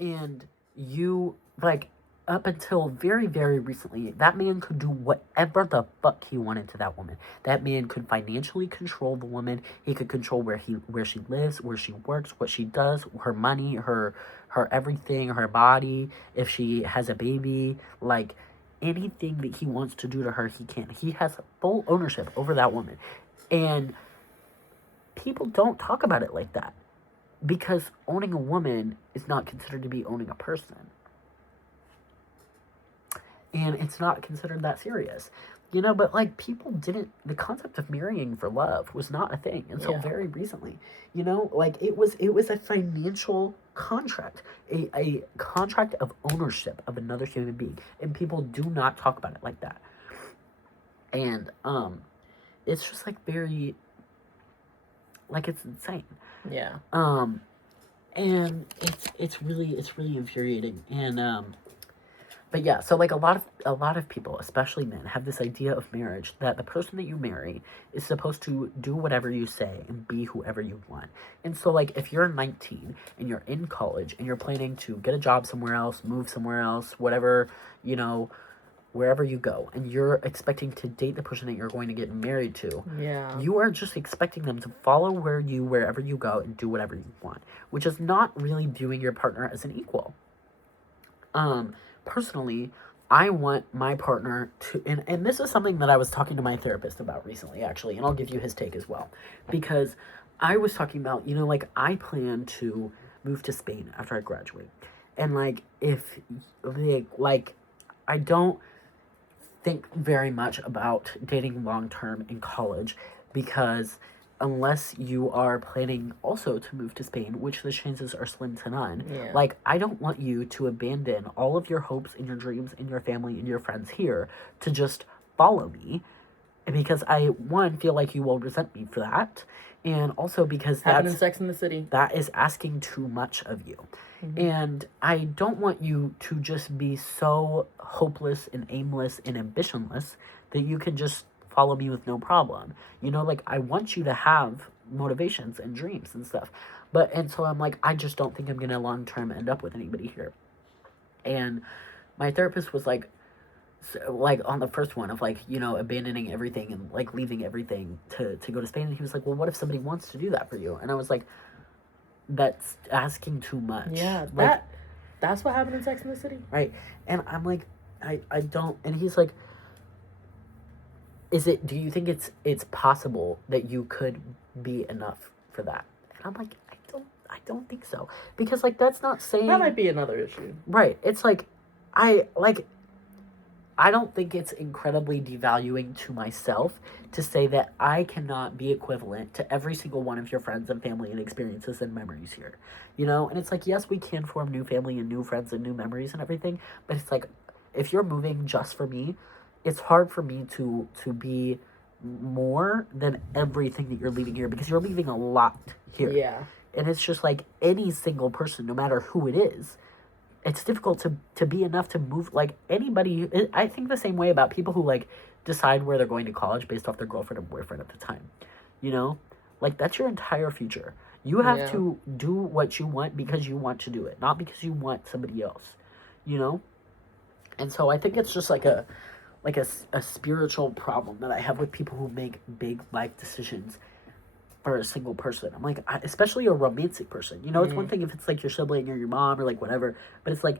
And you, like, up until very, very recently, that man could do whatever the fuck he wanted to that woman. That man could financially control the woman. He could control where she lives, where she works, what she does, her money, her everything, her body, if she has a baby, like anything that he wants to do to her, he can. He has full ownership over that woman. And people don't talk about it like that because owning a woman is not considered to be owning a person. And it's not considered that serious. You know, but like people didn't, the concept of marrying for love was not a thing until very recently. You know, like it was a financial contract, a contract of ownership of another human being. And people do not talk about it like that. And it's just like very, like it's insane. Yeah. And it's really infuriating. And but yeah, so like a lot of people, especially men, have this idea of marriage that the person that you marry is supposed to do whatever you say and be whoever you want. And so like if you're 19 and you're in college and you're planning to get a job somewhere else, move somewhere else, whatever, you know, wherever you go, and you're expecting to date the person that you're going to get married to, you are just expecting them to follow wherever you go and do whatever you want, which is not really viewing your partner as an equal. Personally, I want my partner to, and this is something that I was talking to my therapist about recently, actually, and I'll give you his take as well, because I was talking about, you know, like, I plan to move to Spain after I graduate, and, like, if, like, I don't think very much about dating long-term in college, because unless you are planning also to move to Spain, which the chances are slim to none, like, I don't want you to abandon all of your hopes and your dreams and your family and your friends here to just follow me, because I, one, feel like you will resent me for that, and also because Having Sex in the City, that is asking too much of you. And I don't want you to just be so hopeless and aimless and ambitionless that you can just follow me with no problem. You know, like, I want you to have motivations and dreams and stuff. And so I'm like, I just don't think I'm going to long-term end up with anybody here. And my therapist was like, on the first one of, like, you know, abandoning everything and, like, leaving everything to go to Spain. And he was like, well, what if somebody wants to do that for you? And I was like, that's asking too much. Yeah, like, that's what happened in Sex in the City. Right. And I'm like, I don't, and he's like, do you think it's possible that you could be enough for that? And I'm like, I don't think so. Because, like, that's not saying... That might be another issue. Right. It's like, I don't think it's incredibly devaluing to myself to say that I cannot be equivalent to every single one of your friends and family and experiences and memories here. You know? And it's like, yes, we can form new family and new friends and new memories and everything, but it's like, if you're moving just for me, it's hard for me to be more than everything that you're leaving here, because you're leaving a lot here. Yeah. And it's just like any single person, no matter who it is, it's difficult to be enough to move. Like, anybody, I think the same way about people who, like, decide where they're going to college based off their girlfriend or boyfriend at the time. You know? Like, that's your entire future. You have to do what you want because you want to do it, not because you want somebody else. You know? And so I think it's just like a spiritual problem that I have with people who make big life decisions for a single person. I'm like, especially a romantic person. You know, it's one thing if it's like your sibling or your mom or like whatever, but it's like,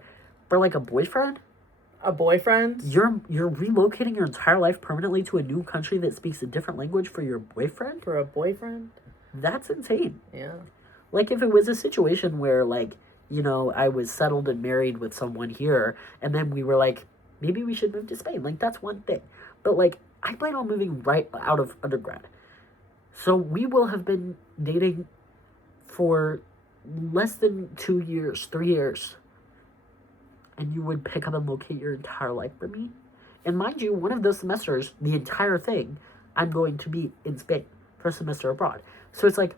for like a boyfriend? A boyfriend? You're relocating your entire life permanently to a new country that speaks a different language for your boyfriend? For a boyfriend? That's insane. Yeah. Like, if it was a situation where, like, you know, I was settled and married with someone here, and then we were like, maybe we should move to Spain. Like, that's one thing. But, like, I plan on moving right out of undergrad. So we will have been dating for less than 2 years, 3 years. And you would pick up and locate your entire life for me? And mind you, one of those semesters, the entire thing, I'm going to be in Spain for a semester abroad. So it's like,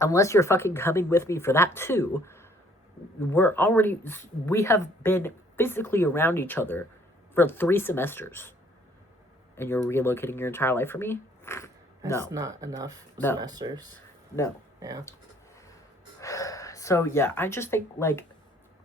unless you're fucking coming with me for that too, we have been physically around each other for 3 semesters. And you're relocating your entire life for me? That's not enough semesters. No. Yeah. So, yeah, I just think, like,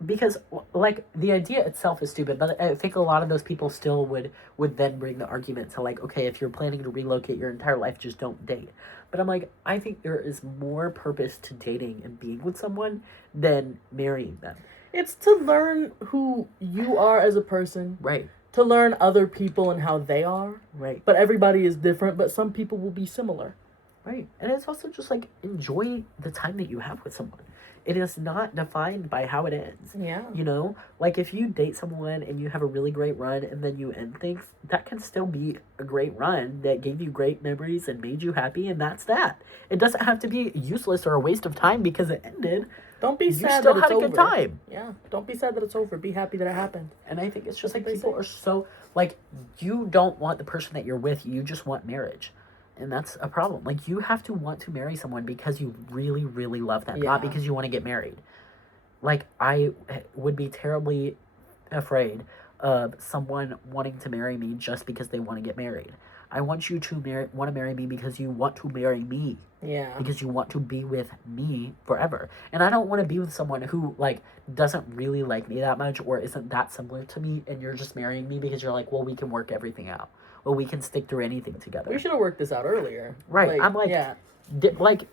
because like the idea itself is stupid, but I think a lot of those people still would then bring the argument to like, okay, if you're planning to relocate your entire life, just don't date. But I'm like, I think there is more purpose to dating and being with someone than marrying them. It's to learn who you are as a person, Right. to learn other people and how they are. Right. But everybody is different, but some people will be similar. Right. And it's also just like enjoy the time that you have with someone. It is not defined by how it ends. Yeah. You know? Like if you date someone and you have a really great run and then you end things, that can still be a great run that gave you great memories and made you happy, and that's that. It doesn't have to be useless or a waste of time because it ended. Don't be You sad still that it's had a over. good time. Yeah. Don't be sad that it's over. Be happy that it happened. And I think it's just That's like what they people say. are so like you don't want the person that you're with, you just want marriage. And that's a problem. Like you have to want to marry someone because you really, really love them, not Yeah. because you want to get married. Like I would be terribly afraid of someone wanting to marry me just because they want to get married. I want you to want to marry me because you want to marry me. Yeah. Because you want to be with me forever. And I don't want to be with someone who like doesn't really like me that much or isn't that similar to me, and you're just marrying me because you're like, well, we can work everything out. Well, we can stick through anything together. We should have worked this out earlier. Right. I'm like, yeah. Like,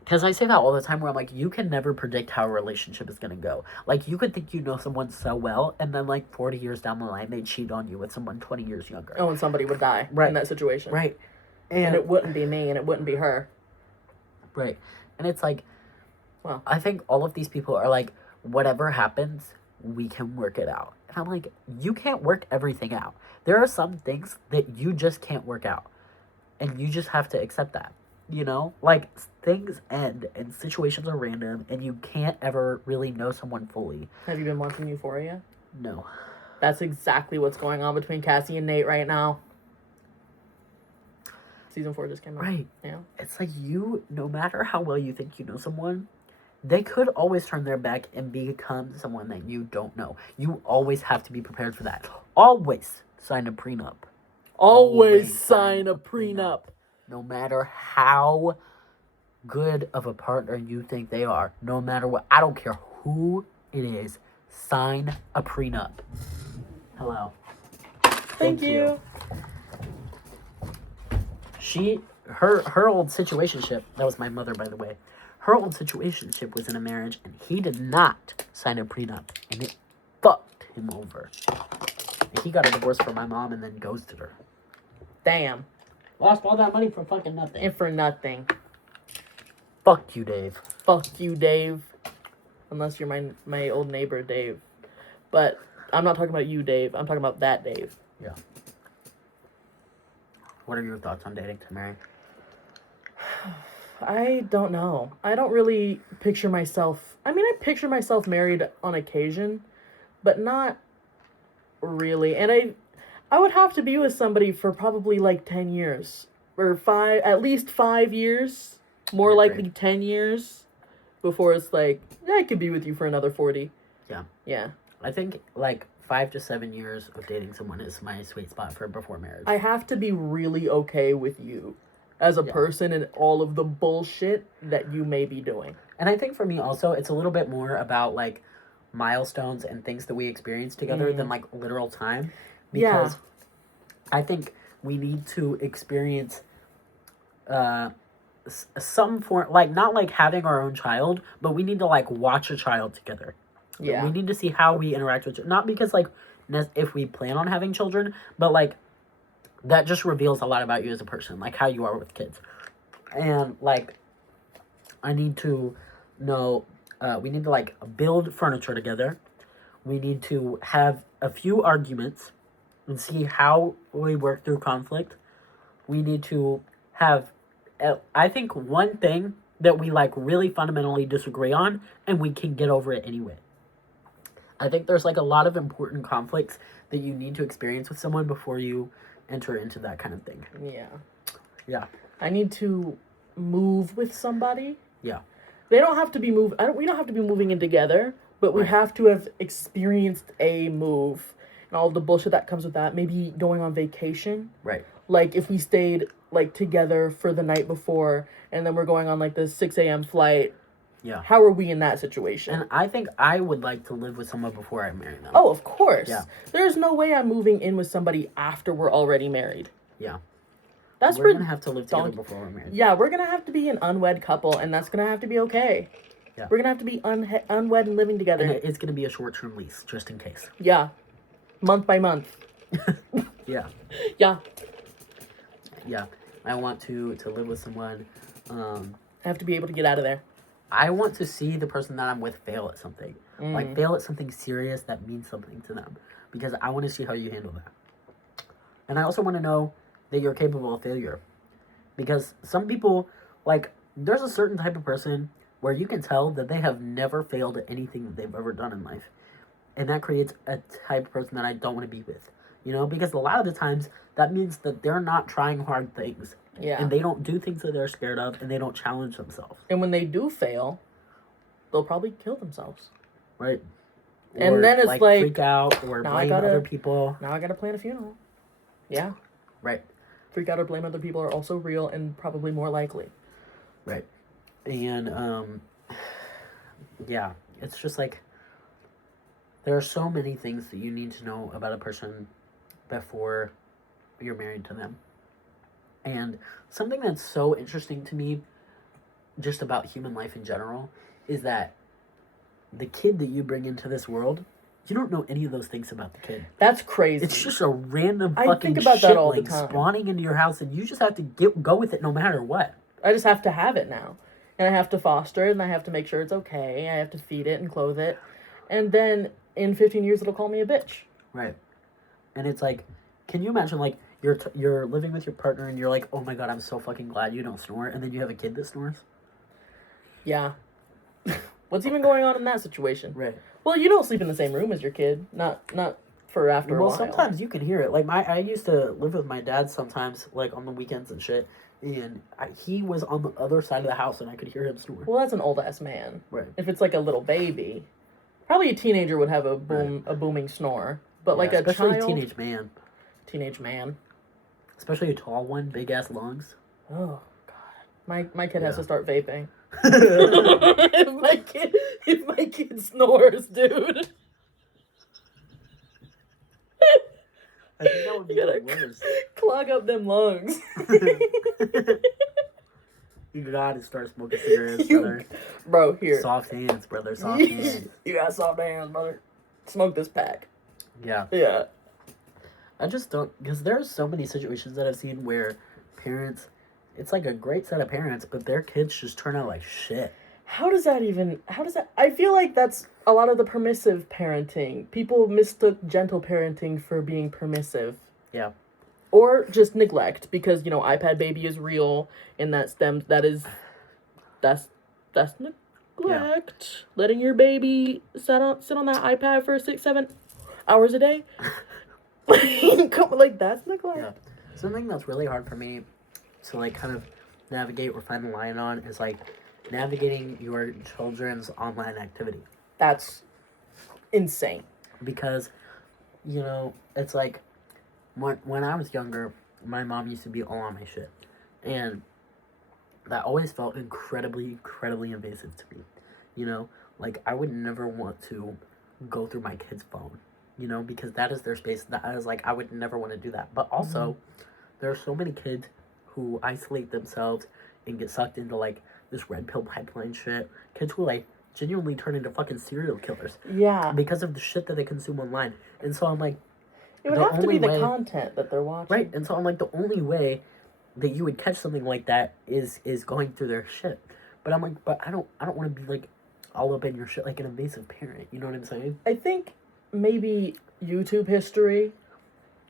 because I say that all the time where I'm like, you can never predict how a relationship is going to go. Like, you could think you know someone so well, and then, like, 40 years down the line, they cheat on you with someone 20 years younger. Oh, and somebody would die in that situation. Right. And it wouldn't be me, and it wouldn't be her. Right. And it's like, Well, I think all of these people are like, whatever happens, we can work it out. And I'm like, you can't work everything out. There are some things that you just can't work out. And you just have to accept that. You know? Like, things end and situations are random and you can't ever really know someone fully. have you been watching Euphoria? No. That's exactly what's going on between Cassie and Nate right now. Season 4 just came out. Right. Yeah. It's like you, no matter how well you think you know someone, they could always turn their back and become someone that you don't know. You always have to be prepared for that. Always sign a prenup. Always sign a prenup. No matter how good of a partner you think they are, no matter what, I don't care who it is, sign a prenup. Hello. Thank you. Her old situationship, that was my mother, by the way. Her old situationship was in a marriage, and he did not sign a prenup, and it fucked him over. And he got a divorce from my mom and then ghosted her. Damn. Lost all that money for fucking nothing. And for nothing. Fuck you, Dave. Fuck you, Dave. Unless you're my old neighbor, Dave. But I'm not talking about you, Dave. I'm talking about that Dave. Yeah. What are your thoughts on dating to marry? I don't know. I don't really picture myself... I mean, I picture myself married on occasion, but not really. And I would have to be with somebody for probably like 10 years. Or at least 5 years. More likely 10 years. Before it's like, yeah, I could be with you for another 40. Yeah. Yeah. I think like 5 to 7 years of dating someone is my sweet spot for before marriage. I have to be really okay with you as a person and all of the bullshit that you may be doing. And I think for me also, it's a little bit more about like milestones and things that we experience together than like literal time. Because I think we need to experience some form, like not like having our own child, but we need to like watch a child together. Yeah. We need to see how we interact with, not because like if we plan on having children, but like that just reveals a lot about you as a person, like how you are with kids. And like I need to know, we need to like build furniture together. We need to have a few arguments and see how we work through conflict. We need to have, I think, one thing that we like really fundamentally disagree on, and we can get over it anyway. I think there's like a lot of important conflicts that you need to experience with someone before you enter into that kind of thing. Yeah. Yeah. I need to move with somebody. Yeah. They don't have to be we don't have to be moving in together, but we have to have experienced a move and all the bullshit that comes with that. Maybe going on vacation. Right. Like if we stayed like together for the night before and then we're going on like the 6 a.m. flight Yeah. How are we in that situation? And I think I would like to live with someone before I marry them. Oh, of course. Yeah. There's no way I'm moving in with somebody after we're already married. Yeah. That's We're gonna have to live together before we're married. Yeah, we're gonna have to be an unwed couple, and that's gonna have to be okay. Yeah. We're gonna have to be unwed and living together. And it's gonna be a short-term lease, just in case. Yeah. Month by month. Yeah. Yeah. Yeah. I want to live with someone. I have to be able to get out of there. I want to see the person that I'm with fail at something. Like, fail at something serious that means something to them. Because I want to see how you handle that. And I also want to know that you're capable of failure. Because some people, like, there's a certain type of person where you can tell that they have never failed at anything that they've ever done in life. And that creates a type of person that I don't want to be with. You know, because a lot of the times, that means that they're not trying hard things. Yeah. And they don't do things that they're scared of, and they don't challenge themselves. And when they do fail, they'll probably kill themselves. Right. And then it's like freak out or blame other people. Now I gotta plan a funeral. Yeah. Right. Freak out or blame other people are also real and probably more likely. Right. And yeah, it's just like there are so many things that you need to know about a person before you're married to them. And something that's so interesting to me just about human life in general is that the kid that you bring into this world, you don't know any of those things about the kid. That's crazy. It's just a random I fucking think about that all the shitling time. spawning into your house, and you just have to go with it no matter what. I just have to have it now. And I have to foster it, and I have to make sure it's okay. I have to feed it and clothe it. And then in 15 years, it'll call me a bitch. Right. And it's like, can you imagine, like, you're living with your partner, and you're like, oh my god, I'm so fucking glad you don't snore, and then you have a kid that snores? Yeah. What's even going on in that situation? Right. Well, you don't sleep in the same room as your kid. Not for after a while. Well, sometimes you can hear it. Like, I used to live with my dad sometimes, like, on the weekends and shit, and he was on the other side of the house, and I could hear him snore. Well, that's an old-ass man. Right. If it's like a little baby, probably a teenager would have a booming snore. But like a especially child... teenage man. Teenage man. Especially a tall one, big-ass lungs. Oh, God. My kid has to start vaping. I if my kid snores, dude. think that would be the worst. Clog up them lungs. You gotta start smoking cigarettes, brother. Bro, here. Soft hands, brother. Soft hands. You got soft hands, brother. Smoke this pack. Yeah. Yeah. I just don't, because there's so many situations that I've seen where parents, it's like a great set of parents, but their kids just turn out like shit. How does that, I feel like that's a lot of the permissive parenting. People mistook gentle parenting for being permissive. Yeah. Or just neglect, because, iPad baby is real, and that's neglect. Yeah. Letting your baby sit on that iPad for 6-7 hours a day. That's neglect. Yeah. Something that's really hard for me to, like, kind of navigate or find the line on is, like, navigating your children's online activity. That's insane. Because, it's like, when I was younger, my mom used to be all on my shit. And that always felt incredibly, incredibly invasive to me. Like, I would never want to go through my kid's phone, because that is their space. That is, like, I would never want to do that. But also, there are so many kids who isolate themselves and get sucked into, like, this red pill pipeline shit. Kids who, like, genuinely turn into fucking serial killers. Yeah. Because of the shit that they consume online. And so I'm like, it would have to be the content that they're watching. Right, and so I'm like, the only way that you would catch something like that is going through their shit. But I'm like, I don't want to be, like, all up in your shit like an invasive parent. You know what I'm saying? I think maybe YouTube history,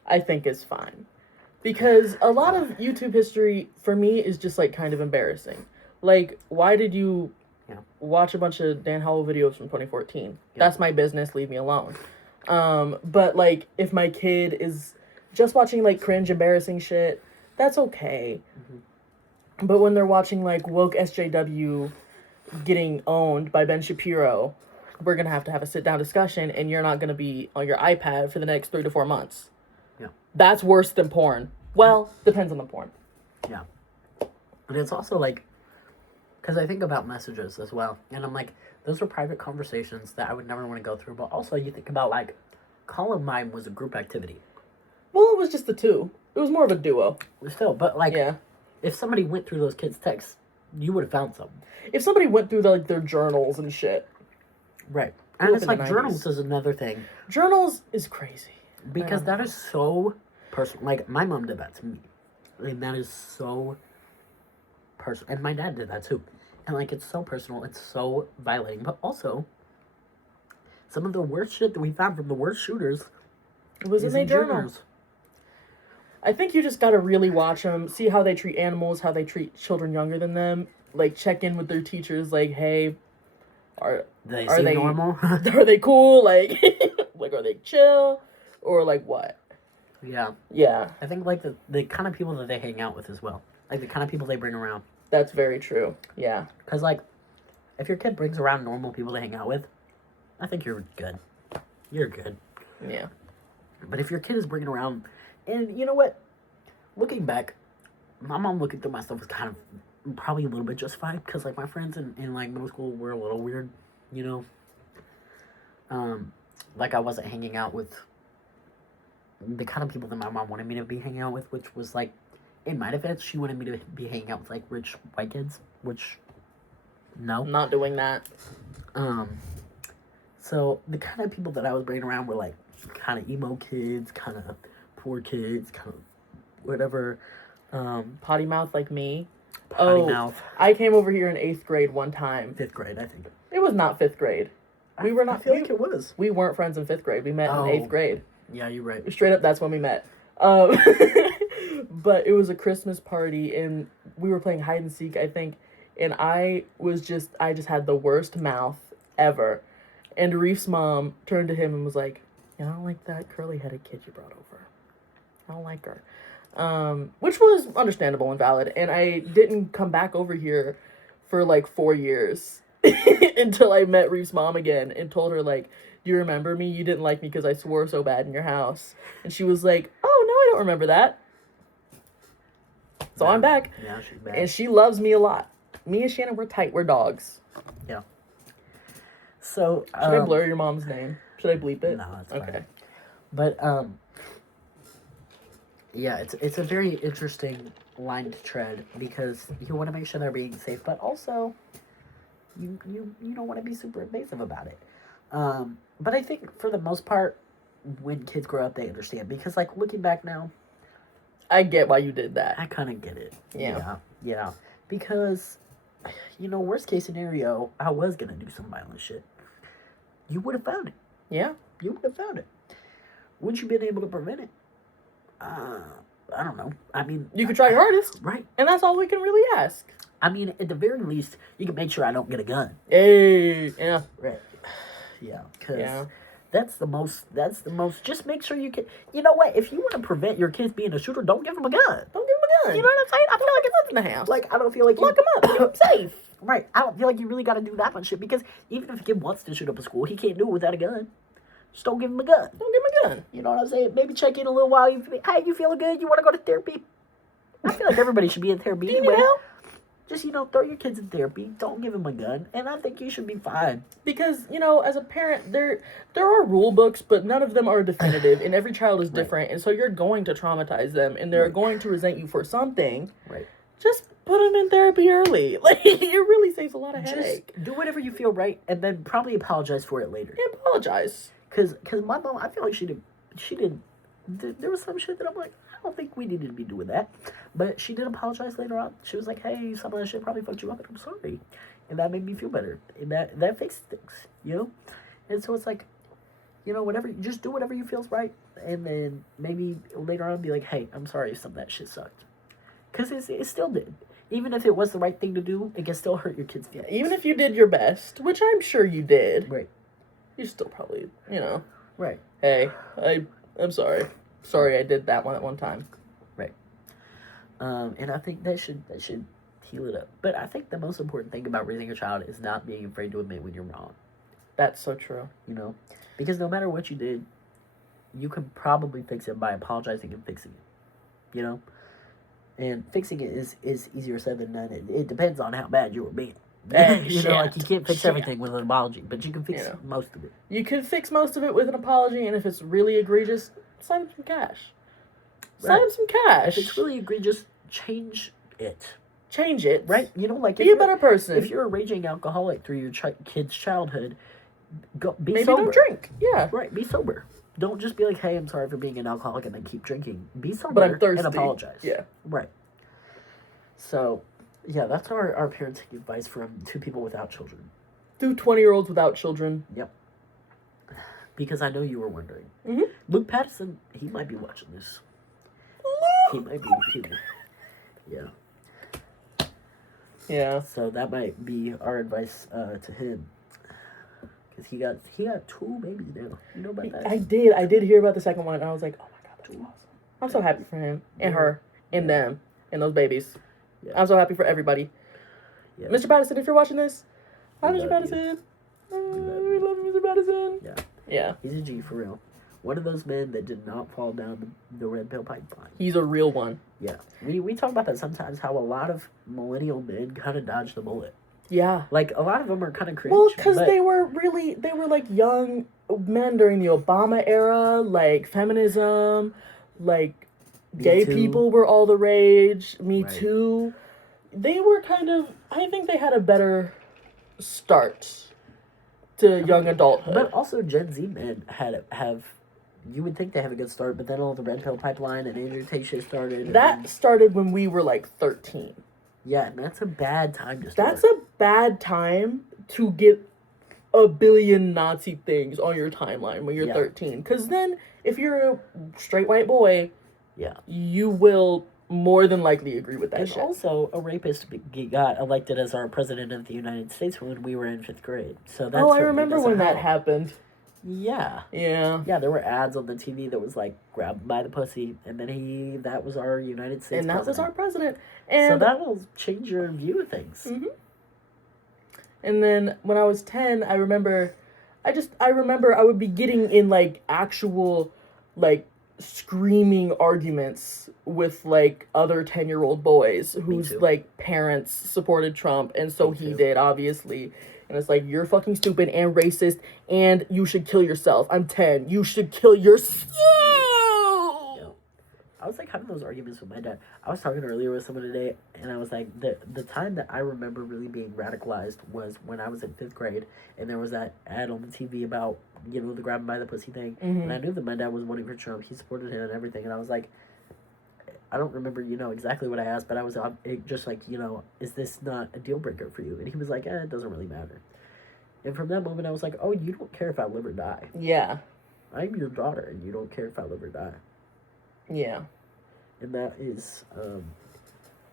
I think, is fine. Because a lot of YouTube history, for me, is just, like, kind of embarrassing. Like, why did you watch a bunch of Dan Howell videos from 2014? Yeah. That's my business, leave me alone. But, like, if my kid is just watching, like, cringe, embarrassing shit, that's okay. Mm-hmm. But when they're watching, like, woke SJW getting owned by Ben Shapiro, we're gonna have to have a sit-down discussion, and you're not gonna be on your iPad for the next 3 to 4 months. Yeah. That's worse than porn. Well, depends on the porn. Yeah. And it's also, like, Because I think about messages as well. And I'm like, those are private conversations that I would never want to go through. But also, you think about, like, Columbine was a group activity. Well, it was just the two. It was more of a duo. Still, but, like, Yeah. if somebody went through those kids' texts, you would have found something. If somebody went through like their journals and shit. Right. Grew And up it's in the like 90s. journals is another thing. Journals is crazy. Because that is so personal. Like, my mom did that to me. And that is so personal. And my dad did that too. And, like, it's so personal. It's so violating. But also, some of the worst shit that we found from the worst shooters It was in is their in journal. journals. I think you just gotta really watch them, see how they treat animals, how they treat children younger than them. Like, check in with their teachers, like, hey, are They Are seem they- normal. are they cool? Like, like, are they chill? Or, like, what? Yeah. Yeah, I think, like, the kind of people that they hang out with as well. Like, the kind of people they bring around. that's very true. Yeah. Because, like, if your kid brings around normal people to hang out with, I think you're good. You're good. Yeah. But if your kid is bringing around, and you know what? Looking back, my mom looking through my stuff was kind of probably a little bit justified because, like, my friends in like middle school were a little weird, you know. Like, I wasn't hanging out with the kind of people that my mom wanted me to be hanging out with, which was like, in my defense, she wanted me to be hanging out with like rich white kids, which no. I'm not doing that. So the kind of people that I was bringing around were like kind of emo kids, kind of poor kids, kind of whatever. Potty mouth like me. Potty mouth. I came over here in 8th grade one time. 5th grade, I think. It was not 5th grade. We were not. I feel like it was. We weren't friends in 5th grade. We met Oh. in 8th grade. Yeah, you're right. Straight up, that's when we met. But it was a Christmas party, and we were playing hide and seek, I think. And I just had the worst mouth ever. And Reef's mom turned to him and was like, "I don't like that curly-headed kid you brought over. I don't like her." Which was understandable and valid. And I didn't come back over here for like 4 years until I met Reef's mom again and told her, like, "Do you remember me? You didn't like me because I swore so bad in your house." And she was like, "Oh, no, I don't remember that." So I'm back. Yeah, she's back. And she loves me a lot. Me and Shannon, we're tight. We're dogs. Yeah. So Should I blur your mom's name? Should I bleep it? No, that's okay. fine. But yeah, it's a very interesting line to tread because you want to make sure they're being safe, but also you don't want to be super invasive about it. But I think for the most part, when kids grow up, they understand because, like, looking back now, I get why you did that. I kind of get it. Yeah. Yeah. Because, you know, worst case scenario, I was gonna do some violent shit. You would have found it. Yeah. You would have found it. Would you been able to prevent it? I don't know. I mean, You could try your hardest. right. And that's all we can really ask. I mean, at the very least, you can make sure I don't get a gun. Hey. Yeah. Right. Yeah. Because Yeah. that's the most. Just make sure you can. You know what? If you want to prevent your kids being a shooter, don't give them a gun. Don't give him a gun. You know what I'm saying? I feel like it's in the house. like I don't feel like Lock him up. Keep him safe. Right. I don't feel like you really got to do that much shit because even if a kid wants to shoot up a school, he can't do it without a gun. Just don't give him a gun. Don't give him a gun. You know what I'm saying? Maybe check in a little while. Hey, you feeling good? You want to go to therapy? I feel like everybody should be in therapy Do you anyway. need help? Just, throw your kids in therapy. Don't give them a gun. And I think you should be fine. Because, as a parent, there are rule books, but none of them are definitive, and every child is different, and so you're going to traumatize them, and they're going to resent you for something. Right. Just put them in therapy early. Like, it really saves a lot of headache. Just do whatever you feel right, and then probably apologize for it later. And apologize. Because my mom, I feel like she did, there was some shit that I'm like, I don't think we needed to be doing that. But she did apologize later on. She was like, hey, some of that shit probably fucked you up, and I'm sorry. And that made me feel better. And that fixed things, And so it's like, whatever, just do whatever you feels right. And then maybe later on be like, hey, I'm sorry if some of that shit sucked. Because it still did. Even if it was the right thing to do, it can still hurt your kids' feelings. Even if you did your best, which I'm sure you did. Right. You still probably, Right. Hey, I'm sorry. Sorry I did that one at one time. Right. And I think that should heal it up. But I think the most important thing about raising a child is not being afraid to admit when you're wrong. That's so true. Because no matter what you did, you can probably fix it by apologizing and fixing it. And fixing it is easier said than done. It depends on how bad you were being. Hey, You know, like, you shit. can't fix Shit. everything with an apology, but you can fix Yeah. most of it. You could fix most of it with an apology, and if it's really egregious, send him some cash. Send Right. him some cash. If it's really egregious, change it. Change it. Right? You know, like, Be a better person. If you're a raging alcoholic through your kid's childhood, be Maybe sober. don't drink. Yeah. Right, be sober. Don't just be like, hey, I'm sorry for being an alcoholic, and then keep drinking. Be sober But I'm thirsty. and apologize. Yeah. Right. So, yeah, that's our parenting advice from two people without children. Two 20-year-olds without children. Yep. Because I know you were wondering. Mm-hmm. Luke Patterson, he might be watching this. He might be. Yeah. Yeah. So that might be our advice to him. Because he got 2 babies now. You know about that? I did hear about the second one, and I was like, oh my god, that's awesome. I'm so happy for him, and her, and them, and those babies. Yeah. I'm so happy for everybody. Yeah. Mr. Patterson, if you're watching this, hi, Mr. Patterson. We love you, Mr. Patterson. Yeah. Yeah. He's a G for real. One of those men that did not fall down the red pill pipeline. He's a real one. Yeah. We talk about that sometimes, how a lot of millennial men kind of dodge the bullet. Yeah. Like, a lot of them are kind of cringe. Well, because they were like young men during the Obama era, like feminism, like gay people were all the rage. Me Too. They were kind of, I think they had a better start to young adulthood. But also Gen Z men have, you would think they have a good start, but then all the red pill pipeline and Andrew Tate shit started. That started when we were like 13. Yeah, and that's a bad time to start. That's a bad time to get a billion Nazi things on your timeline when you're 13. Because then, if you're a straight white boy, you will more than likely agree with that and shit. Also, a rapist got elected as our president of the United States when we were in 5th grade. So that's I remember when that happened. Yeah. Yeah. Yeah, there were ads on the TV that was like, grab by the pussy, and then that was our United States president. was our president. And so that will change your view of things. Mm-hmm. And then when I was 10, I remember I would be getting in like actual like screaming arguments with like other 10-year-old boys whose like parents supported Trump, and so he did, obviously. And it's like, you're fucking stupid and racist, and you should kill yourself. I'm 10. You should kill yourself. Yeah. I was like having those arguments with my dad. I was talking earlier with someone today, and I was like, the time that I remember really being radicalized was when I was in 5th grade, and there was that ad on the TV about, the grab by the pussy thing. Mm-hmm. And I knew that my dad was voting for Trump. He supported him and everything. And I was like, I don't remember, exactly what I asked, but I was just like, is this not a deal breaker for you? And he was like, it doesn't really matter. And from that moment, I was like, oh, you don't care if I live or die. Yeah. I'm your daughter, and you don't care if I live or die. Yeah. And that is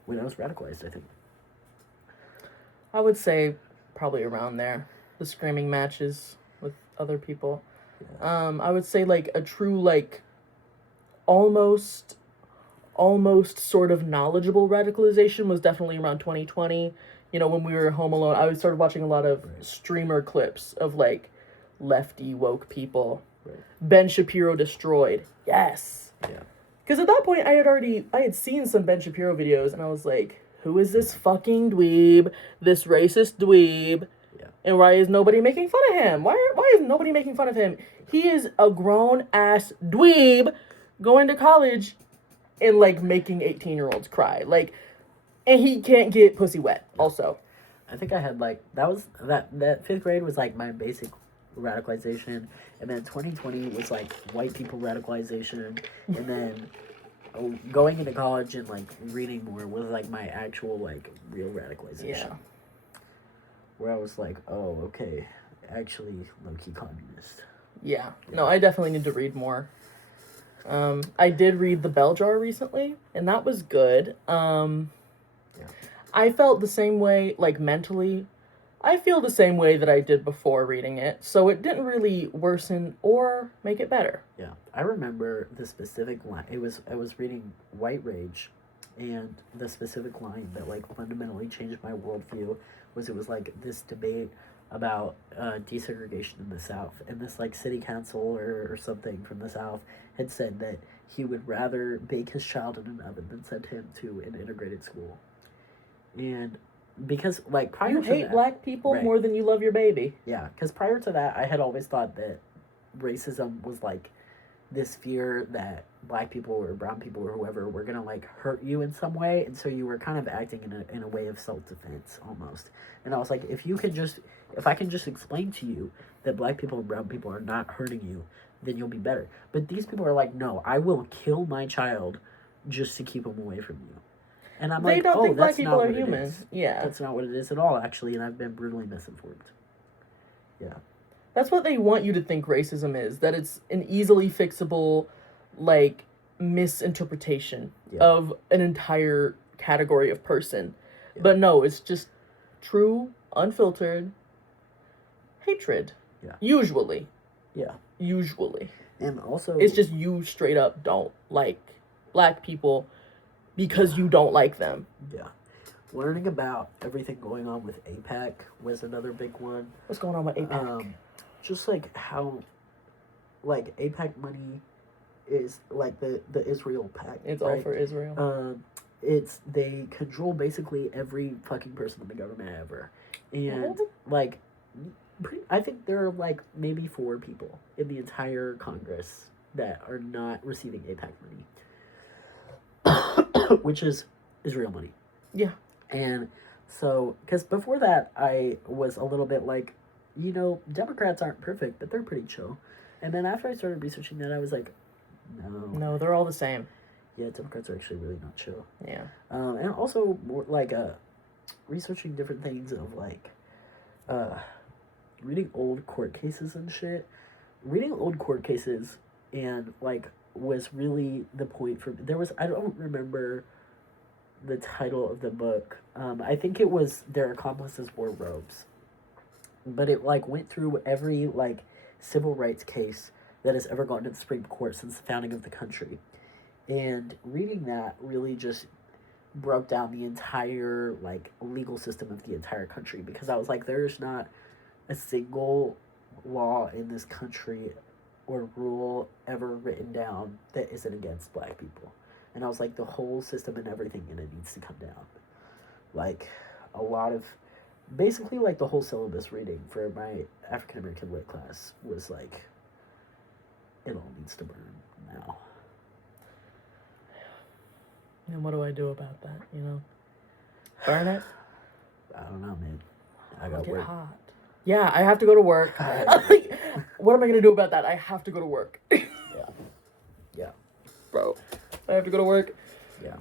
when I was radicalized, I think. I would say probably around there. The screaming matches with other people. Yeah. I would say like a true like almost sort of knowledgeable radicalization was definitely around 2020. When we were home alone, I started watching a lot of streamer clips of like lefty woke people. Right. Ben Shapiro destroyed. Yes. Yeah. Because at that point, I had seen some Ben Shapiro videos, and I was like, who is this fucking dweeb? This racist dweeb? Yeah. And why is nobody making fun of him? Why is nobody making fun of him? He is a grown-ass dweeb going to college and, like, making 18-year-olds cry. Like, and he can't get pussy wet, also. I think I had, like, that 5th grade was, like, my basic radicalization, and then 2020 was, like, white people radicalization, and then going into college and, like, reading more was, like, my actual, like, real radicalization. Yeah. Where I was like, oh, okay, actually, low-key communist. Yeah. No, I definitely need to read more. I did read The Bell Jar recently, and that was good. I felt the same way, like, mentally. I feel the same way that I did before reading it, so it didn't really worsen or make it better. Yeah. I remember the specific line. I was reading White Rage, And the specific line that like fundamentally changed my worldview was, it was like this debate about desegregation in the South, and this like city council or something from the South had said that he would rather bake his child in an oven than send him to an integrated school. And because like prior You to hate that, black people right. more than you love your baby. Yeah, because prior to that, I had always thought that racism was like this fear that black people or brown people or whoever were gonna like hurt you in some way, and so you were kind of acting in a way of self-defense almost. And I was like, if I can just explain to you that black people and brown people are not hurting you, then you'll be better. But these people are like, no, I will kill my child just to keep him away from you. And I'm They like, don't oh, think black that's people not are what it human. is. Yeah. That's not what it is at all, actually, and I've been brutally misinformed. Yeah. That's what they want you to think racism is. That it's an easily fixable, like, misinterpretation of an entire category of person. Yeah. But no, it's just true, unfiltered hatred. Yeah. Usually. Yeah. Usually. And also, it's just you straight up don't like black people because you don't like them. Yeah. Learning about everything going on with AIPAC was another big one. What's going on with AIPAC? Just like how, like, AIPAC money is like the Israel PAC. It's right? All for Israel. They control basically every fucking person in the government ever. And, like, I think there are, like, maybe 4 people in the entire Congress that are not receiving AIPAC money, which is Israel money. Yeah. And so, because before that, I was a little bit like, you know, Democrats aren't perfect, but they're pretty chill. And then after I started researching that, I was like, no, they're all the same. Yeah, Democrats are actually really not chill. Yeah. And also, more like, researching different things of, like, reading old court cases and shit. Reading old court cases and, like, was really the point for... I don't remember the title of the book. I think it was Their Accomplices Wore Robes. But it, like, went through every, like, civil rights case that has ever gone to the Supreme Court since the founding of the country. And reading that really just broke down the entire, like, legal system of the entire country. Because I was like, there's not a single law in this country or rule ever written down that isn't against black people. And I was like, the whole system and everything in it needs to come down. Like, a lot of... Basically, like, the whole syllabus reading for my African-American lit class was, like, it all needs to burn now. And what do I do about that, you know? Burn it? I don't know, man. I got get work. Hot. Yeah, I have to go to work. What am I going to do about that? I have to go to work. Yeah. Bro, I have to go to work. Yeah.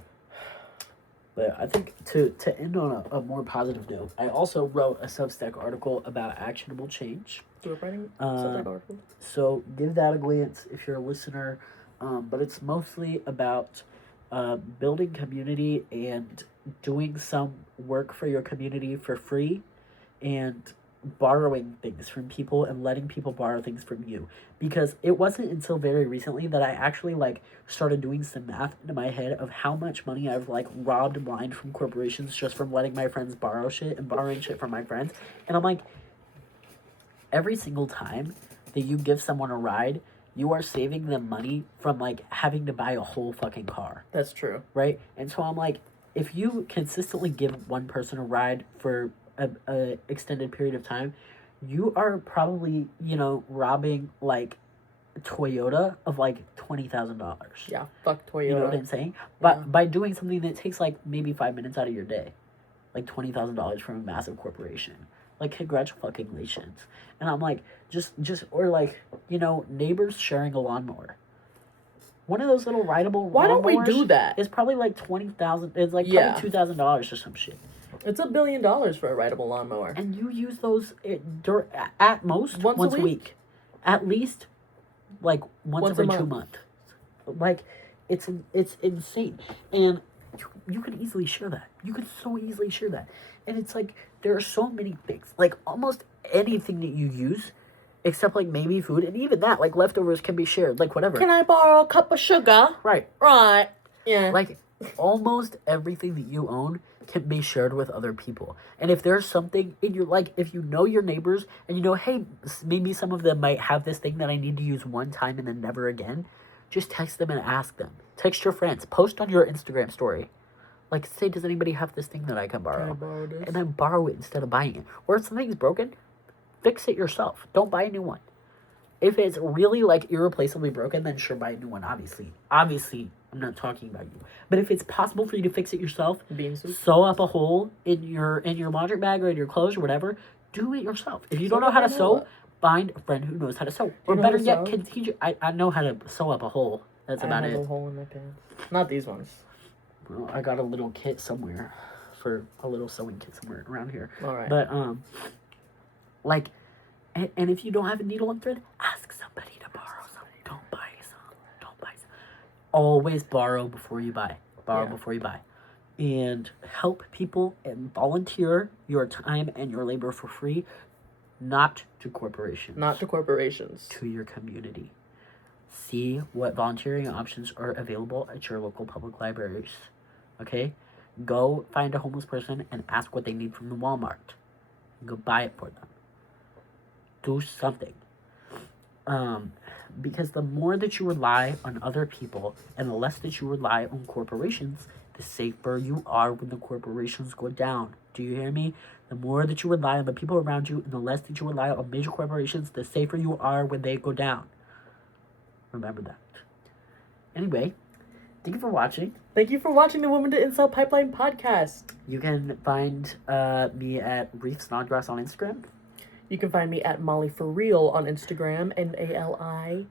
But I think to end on a more positive note, I also wrote a Substack article about actionable change. You were writing a Substack article? So give that a glance if you're a listener. But it's mostly about building community and doing some work for your community for free, and borrowing things from people and letting people borrow things from you. Because it wasn't until very recently that I actually, like, started doing some math into my head of how much money I've, like, robbed blind from corporations just from letting my friends borrow shit and borrowing shit from my friends. And I'm like, every single time that you give someone a ride, you are saving them money from, like, having to buy a whole fucking car. That's true. Right? And so I'm like, if you consistently give one person a ride for a extended period of time, you are probably, you know, robbing, like, Toyota of, like, $20,000. Yeah, fuck Toyota. You know what I'm saying? But by doing something that takes, like, maybe 5 minutes out of your day, like $20,000 from a massive corporation, like, congratulations. And I'm like, or like, you know, neighbors sharing a lawnmower. One of those little rideable Why don't we do that? It's probably like $20,000. It's like probably $2,000 or some shit. It's $1 billion for a rideable lawnmower. And you use those at most once a week. At least, like, once every 2 months. Like, it's insane. And you could easily share that. You could so easily share that. And it's like, there are so many things. Like, almost anything that you use, except, like, maybe food. And even that, like, leftovers can be shared. Like, whatever. Can I borrow a cup of sugar? Right. Right. Yeah. Like, almost everything that you own can be shared with other people. And if there's something in your, like, if you know your neighbors and you know, hey, maybe some of them might have this thing that I need to use one time and then never again, just text them and ask them. Text your friends. Post on your Instagram story. Like, say, does anybody have this thing that I can borrow? Can I borrow this? And then borrow it instead of buying it. Or if something's broken, fix it yourself. Don't buy a new one. If it's really, like, irreplaceably broken, then sure, buy a new one, obviously. Obviously, I'm not talking about you. But if it's possible for you to fix it yourself, sew up a hole in your laundry bag or in your clothes or whatever, do it yourself. If you don't know how to sew, find a friend who knows how to sew. Or better yet, can teach you. I know how to sew up a hole. That's about it. I have a hole in my pants. Not these ones. Well, I got a little kit somewhere for a little sewing kit somewhere around here. All right. But, like, and if you don't have a needle and thread, ask somebody to borrow some. Don't buy some. Don't buy some. Always borrow before you buy. Borrow before you buy. And help people and volunteer your time and your labor for free, not to corporations. Not to corporations. To your community. See what volunteering options are available at your local public libraries. Okay? Go find a homeless person and ask what they need from the Walmart. Go buy it for them. Do something. Because the more that you rely on other people and the less that you rely on corporations, the safer you are when the corporations go down. Do you hear me? The more that you rely on the people around you and the less that you rely on major corporations, the safer you are when they go down. Remember that. Anyway, thank you for watching. Thank you for watching the Women to Incel Pipeline podcast. You can find me at Reef Snodgrass on Instagram. You can find me at Molly for Real on Instagram, NALI,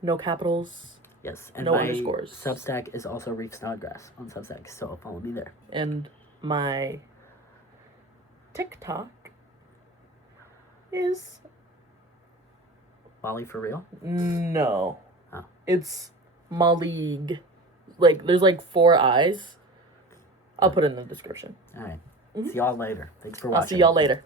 no capitals. Yes, and no my underscores. Substack is also Reef Snodgrass on Substack, so follow me there. And my TikTok is Molly for Real? No. Oh. It's Malig. Like, there's like 4 eyes. I'll put it in the description. All right. See y'all later. Thanks for watching. I'll see y'all later.